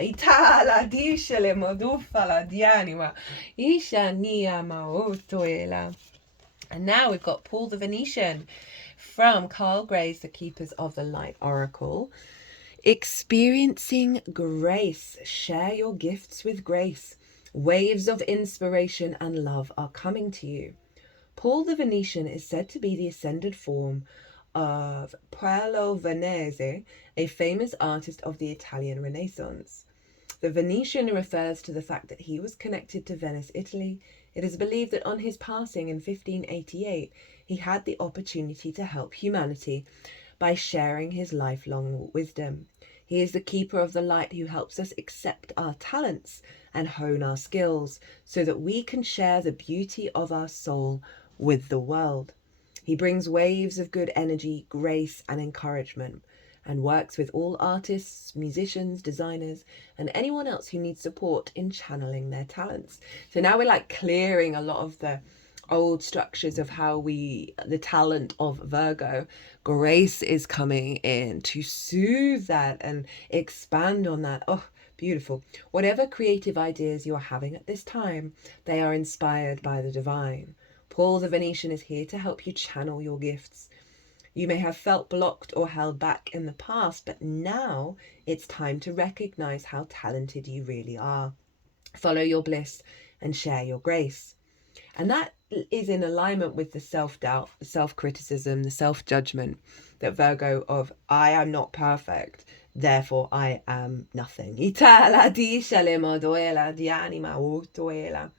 And now we've got Paul the Venetian from Carl Gray's The Keepers of the Light Oracle. Experiencing grace. Share your gifts with grace. Waves of inspiration and love are coming to you. Paul the Venetian is said to be the ascended form of Paolo Veronese, a famous artist of the Italian Renaissance. The Venetian refers to the fact that he was connected to Venice, Italy. It is believed that on his passing in 1588, he had the opportunity to help humanity by sharing his lifelong wisdom. He is the keeper of the light who helps us accept our talents and hone our skills so that we can share the beauty of our soul with the world. He brings waves of good energy, grace, and encouragement, and works with all artists, musicians, designers, and anyone else who needs support in channeling their talents. So now we're like clearing a lot of the old structures of how the talent of Virgo. Grace is coming in to soothe that and expand on that. Oh, beautiful. Whatever creative ideas you're having at this time, they are inspired by the divine. Paul the Venetian is here to help you channel your gifts. You may have felt blocked or held back in the past, but now it's time to recognize how talented you really are. Follow your bliss and share your grace. And that is in alignment with the self-doubt, the self-criticism, the self-judgment that Virgo of I am not perfect therefore I am nothing. Itala disce le moduela di anima utuela.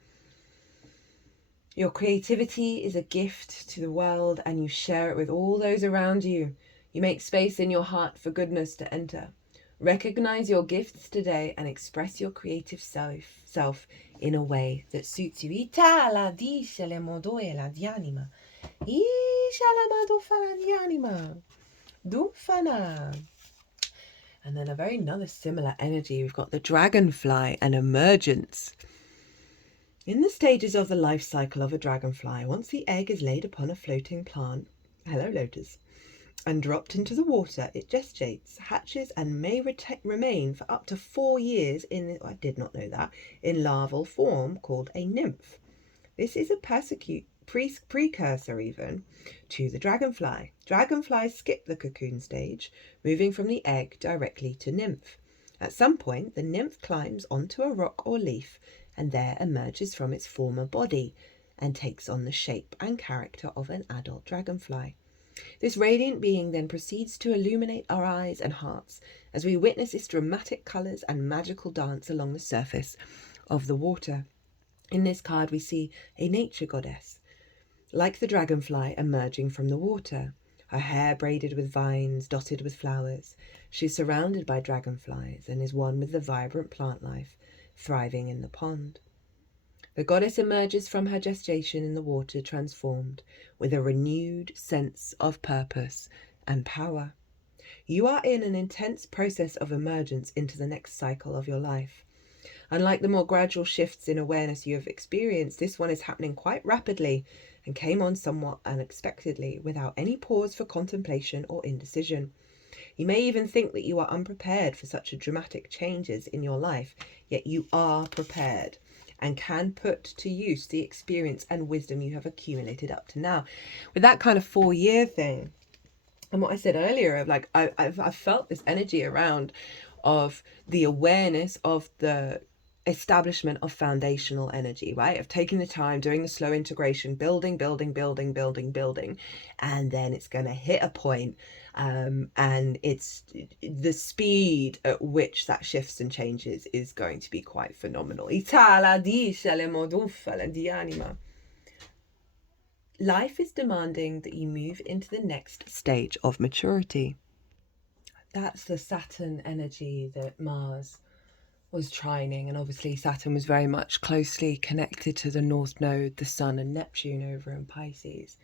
Your creativity is a gift to the world, and you share it with all those around you. You make space in your heart for goodness to enter. Recognize your gifts today and express your creative self in a way that suits you. Itala disce le moduela di anima. Dufana. And then a very another similar energy. We've got the dragonfly and emergence. In the stages of the life cycle of a dragonfly, once the egg is laid upon a floating plant, hello lotus, and dropped into the water, it gestates, hatches, and may remain for up to 4 years I did not know that, in larval form called a nymph. This is a precursor even to the dragonfly. Dragonflies skip the cocoon stage, moving from the egg directly to nymph. At some point, the nymph climbs onto a rock or leaf and there emerges from its former body and takes on the shape and character of an adult dragonfly. This radiant being then proceeds to illuminate our eyes and hearts as we witness its dramatic colours and magical dance along the surface of the water. In this card we see a nature goddess, like the dragonfly emerging from the water, her hair braided with vines, dotted with flowers. She is surrounded by dragonflies and is one with the vibrant plant life thriving in the pond. The goddess emerges from her gestation in the water transformed, with a renewed sense of purpose and power. You are in an intense process of emergence into the next cycle of your life. Unlike the more gradual shifts in awareness you have experienced, this one is happening quite rapidly and came on somewhat unexpectedly, without any pause for contemplation or indecision. You may even think that you are unprepared for such a dramatic changes in your life, yet you are prepared and can put to use the experience and wisdom you have accumulated up to now. With that kind of 4-year thing, and what I said earlier of like, I've felt this energy around of the awareness of the establishment of foundational energy, right? Of taking the time, doing the slow integration, building, and then it's going to hit a point, and it's the speed at which that shifts and changes is going to be quite phenomenal. Life is demanding that you move into the next stage of maturity. That's the Saturn energy that Mars was trining, and obviously Saturn was very much closely connected to the North Node, the Sun and Neptune over in Pisces.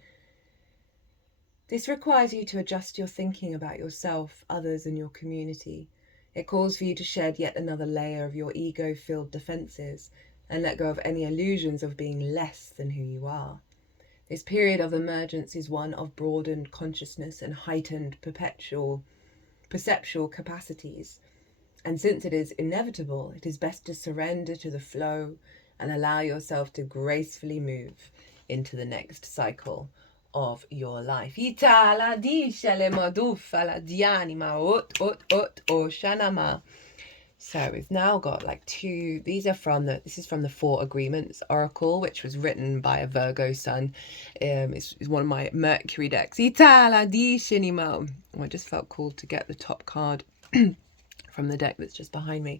This requires you to adjust your thinking about yourself, others and your community. It calls for you to shed yet another layer of your ego-filled defences and let go of any illusions of being less than who you are. This period of emergence is one of broadened consciousness and heightened perceptual capacities. And since it is inevitable, it is best to surrender to the flow and allow yourself to gracefully move into the next cycle of your life. So we've now got like 2, this is from the 4 Agreements Oracle, which was written by a Virgo sun. It's one of my Mercury decks. I just felt cool to get the top card from the deck that's just behind me.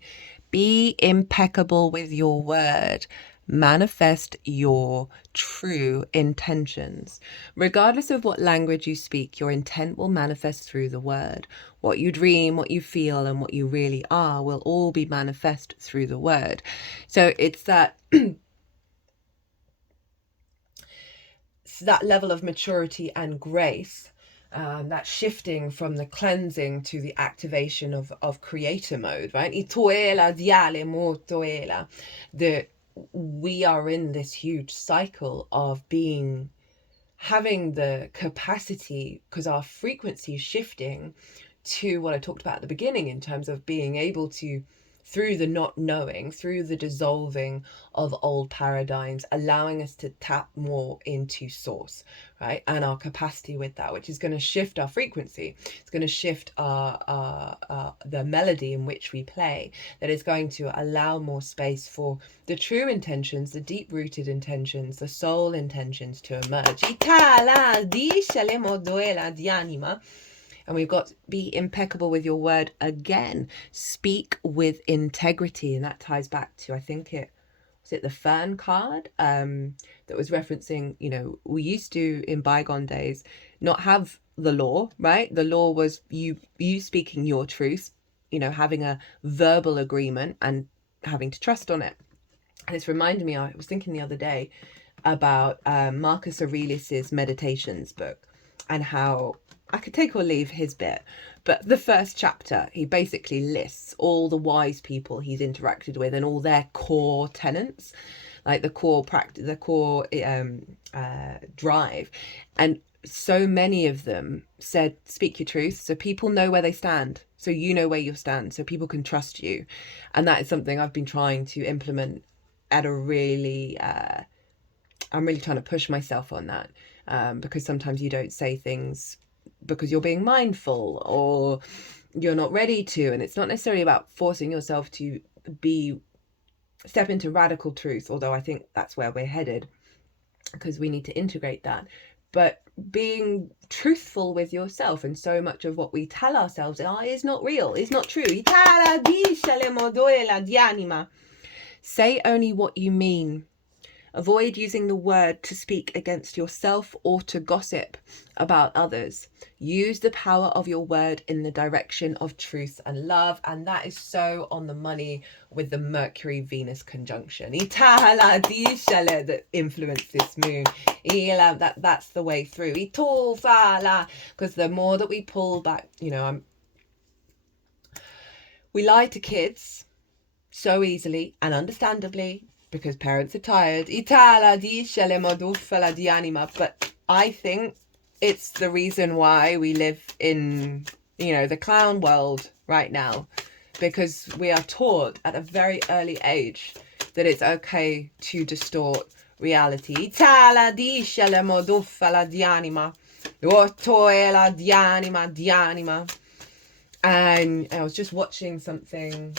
Be impeccable with your word. Manifest your true intentions. Regardless of what language you speak, your intent will manifest through the word. What you dream, what you feel, and what you really are will all be manifest through the word. So it's that that level of maturity and grace, that shifting from the cleansing to the activation of creator mode, right? That we are in this huge cycle of having the capacity, because our frequency is shifting to what I talked about at the beginning in terms of being able to, through the not knowing, through the dissolving of old paradigms, allowing us to tap more into source, right? And our capacity with that, which is going to shift our frequency. It's going to shift the melody in which we play, that is going to allow more space for the true intentions, the deep-rooted intentions, the soul intentions to emerge. And we've got be impeccable with your word again. Speak with integrity. And that ties back to, I think was it the Fern card that was referencing, we used to, in bygone days, not have the law, right? The law was you speaking your truth, having a verbal agreement and having to trust on it. And it's reminded me, I was thinking the other day about Marcus Aurelius's Meditations book, and how I could take or leave his bit, but the first chapter, he basically lists all the wise people he's interacted with and all their core tenets, like the core practice, the core drive. And so many of them said, speak your truth, so people know where they stand, so you know where you stand, so people can trust you. And that is something I've been trying to implement at a really I'm really trying to push myself on that, because sometimes you don't say things because you're being mindful or you're not ready to, and it's not necessarily about forcing yourself to step into radical truth, although I think that's where we're headed, because we need to integrate that, but being truthful with yourself. And so much of what we tell ourselves is not real, is not true. Say only what you mean. Avoid using the word to speak against yourself or to gossip about others. Use the power of your word in the direction of truth and love. And that is so on the money with the Mercury-Venus conjunction. That influenced this moon. That's the way through. Because the more that we pull back, we lie to kids so easily and understandably, because parents are tired. But I think it's the reason why we live in, the clown world right now, because we are taught at a very early age that it's okay to distort reality. And I was just watching something.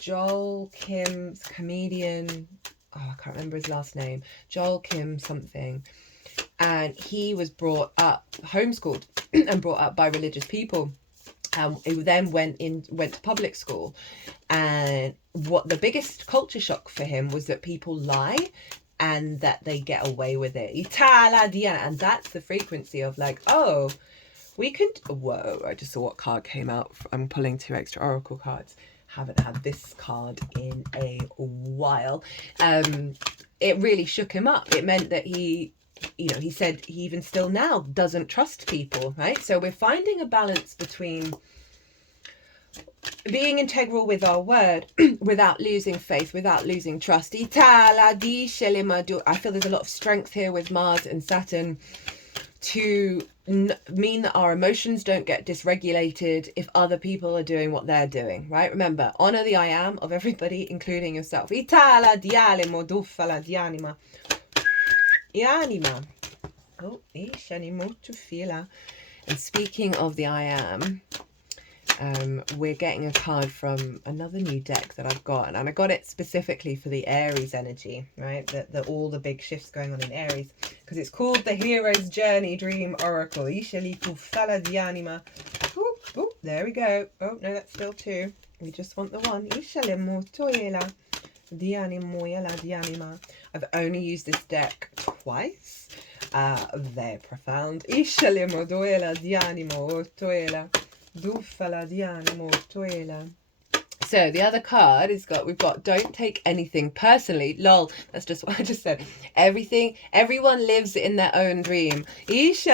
Joel Kim's comedian, I can't remember his last name, Joel Kim something, and he was brought up homeschooled and brought up by religious people. He then went to public school, and what the biggest culture shock for him was that people lie and that they get away with it. And that's the frequency of like, oh, we could, whoa, I just saw what card came out. I'm pulling 2 extra oracle cards. Haven't had this card in a while. It really shook him up. It meant that he said he even still now doesn't trust people, right? So we're finding a balance between being integral with our word without losing faith, without losing trust. I feel there's a lot of strength here with Mars and Saturn to mean that our emotions don't get dysregulated if other people are doing what they're doing, right? Remember, honor the I am of everybody, including yourself. And speaking of the I am, we're getting a card from another new deck that I've got, and I got it specifically for the Aries energy, right? The all the big shifts going on in Aries, because it's called the Hero's Journey Dream Oracle. There we go. Oh no, that's still 2. We just want the one. I've only used this deck twice. They're profound. So the other card we've got don't take anything personally. Lol, that's just what I just said. Everyone lives in their own dream. Let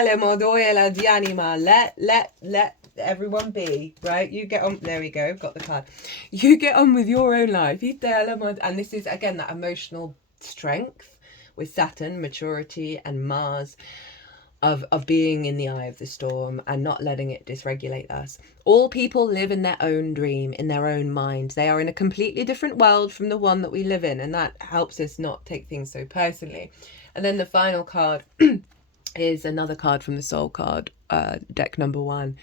everyone be, right? You get on, there we go, got the card. You get on with your own life. And this is again that emotional strength with Saturn, maturity, and Mars. Of being in the eye of the storm and not letting it dysregulate us. All people live in their own dream, in their own mind. They are in a completely different world from the one that we live in, and that helps us not take things so personally. And then the final card is another card from the Soul card, deck number 1.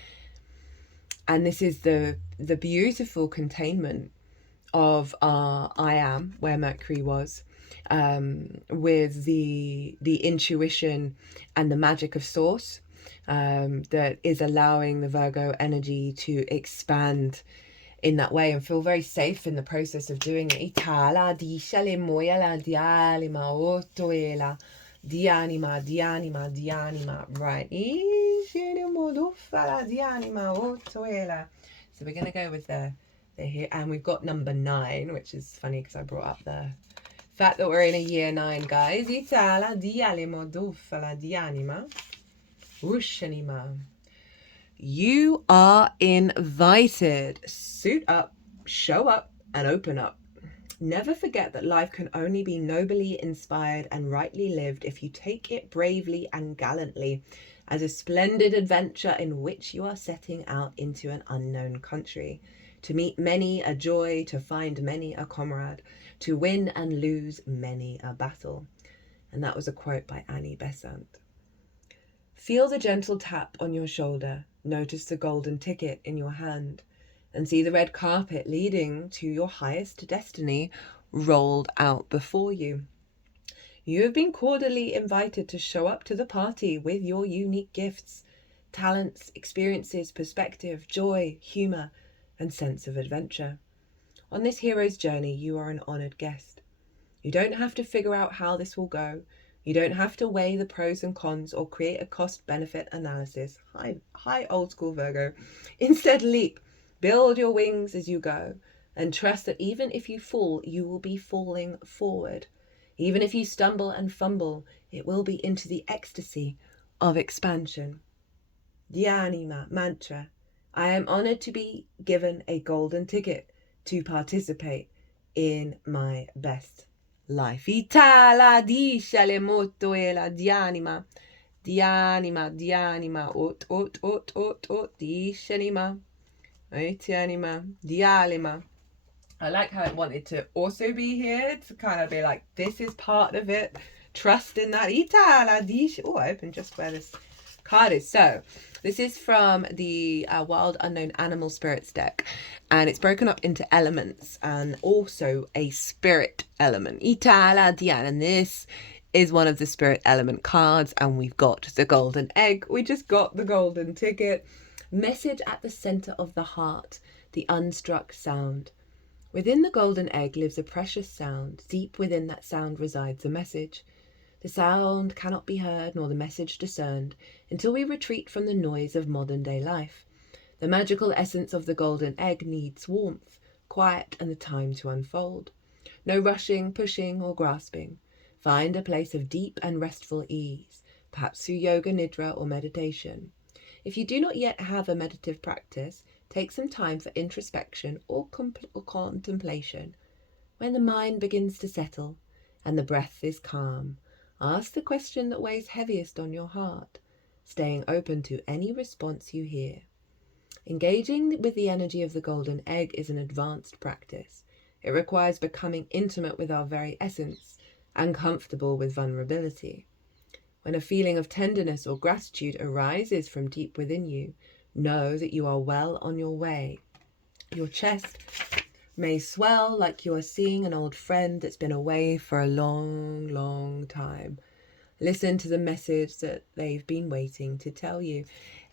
And this is the beautiful containment of our I am, where Mercury was. With the intuition and the magic of source. that is allowing the Virgo energy to expand in that way and feel very safe in the process of doing it. Itala dishale moyala dialima otoela dianima dianima dianima. Right. So we're going to go with the here, and we've got number 9, which is funny because I brought up the fact that we're in a year 9, guys. Itala dialima dofala dianima ushanima. You are invited. Suit up, show up, and open up. Never forget that life can only be nobly inspired and rightly lived if you take it bravely and gallantly as a splendid adventure in which you are setting out into an unknown country. To meet many a joy, to find many a comrade, to win and lose many a battle. And that was a quote by Annie Besant. Feel the gentle tap on your shoulder. Notice the golden ticket in your hand. And see the red carpet leading to your highest destiny rolled out before you. You have been cordially invited to show up to the party with your unique gifts, talents, experiences, perspective, joy, humour, and sense of adventure. On this hero's journey, you are an honoured guest. You don't have to figure out how this will go. You don't have to weigh the pros and cons or create a cost-benefit analysis. Hi, old school Virgo. Instead, leap. Build your wings as you go, and trust that even if you fall, you will be falling forward. Even if you stumble and fumble, it will be into the ecstasy of expansion. Dhyanima mantra. I am honoured to be given a golden ticket to participate in my best life. Itala dishale moto ela dhyanima. Dhyanima, dhyanima, ot, dishanima. Oitianima, dialima. I like how it wanted to also be here to kind of be like, this is part of it. Trust in that. Itala dish. Oh, I opened just where this card is. So this is from the Wild Unknown Animal Spirits deck, and it's broken up into elements and also a spirit element. Itala diana. And this is one of the spirit element cards, and we've got the golden egg. We just got the golden ticket. Message at the centre of the heart, the unstruck sound. Within the golden egg lives a precious sound. Deep within that sound resides a message. The sound cannot be heard nor the message discerned until we retreat from the noise of modern day life. The magical essence of the golden egg needs warmth, quiet, and the time to unfold. No rushing, pushing, or grasping. Find a place of deep and restful ease, perhaps through yoga nidra or meditation. If you do not yet have a meditative practice, take some time for introspection or contemplation. When the mind begins to settle and the breath is calm, ask the question that weighs heaviest on your heart, staying open to any response you hear. Engaging with the energy of the golden egg is an advanced practice. It requires becoming intimate with our very essence and comfortable with vulnerability. When a feeling of tenderness or gratitude arises from deep within you, know that you are well on your way. Your chest may swell like you are seeing an old friend that's been away for a long, long time. Listen to the message that they've been waiting to tell you.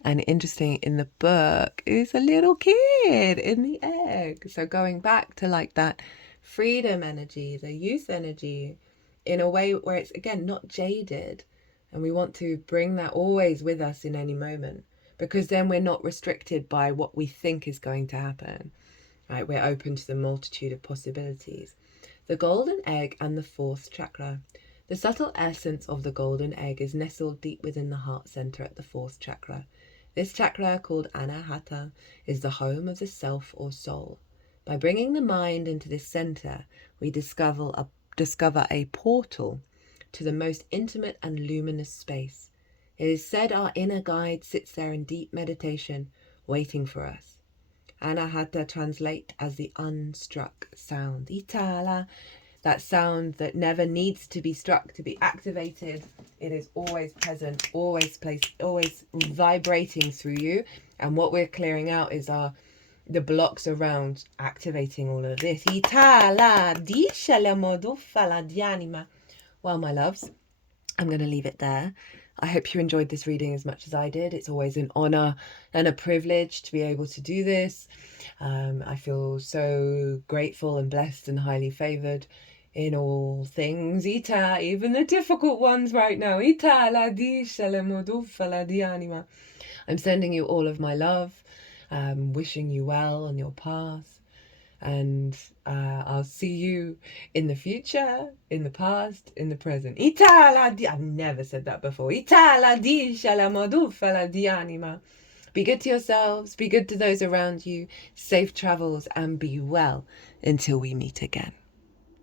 And interesting, in the book is a little kid in the egg. So going back to like that freedom energy, the youth energy, in a way where it's, again, not jaded. And we want to bring that always with us in any moment, because then we're not restricted by what we think is going to happen. Right? We're open to the multitude of possibilities. The golden egg and the fourth chakra. The subtle essence of the golden egg is nestled deep within the heart center at the fourth chakra. This chakra, called Anahata, is the home of the self or soul. By bringing the mind into this center, we discover a portal to the most intimate and luminous space. It is said our inner guide sits there in deep meditation, waiting for us. Anahata translate as the unstruck sound. Itala, that sound that never needs to be struck to be activated. It is always present, always placed, always vibrating through you. And what we're clearing out is the blocks around activating all of this. Itala, disha la modufala dianima. Well, my loves, I'm going to leave it there. I hope you enjoyed this reading as much as I did. It's always an honor and a privilege to be able to do this. I feel so grateful and blessed and highly favored in all things. Ita, even the difficult ones right now. Ita la di shalemodufa la di anima. I'm sending you all of my love, wishing you well on your path. And I'll see you in the future, in the past, in the present. I've never said that before. Be good to yourselves, be good to those around you, safe travels, and be well until we meet again.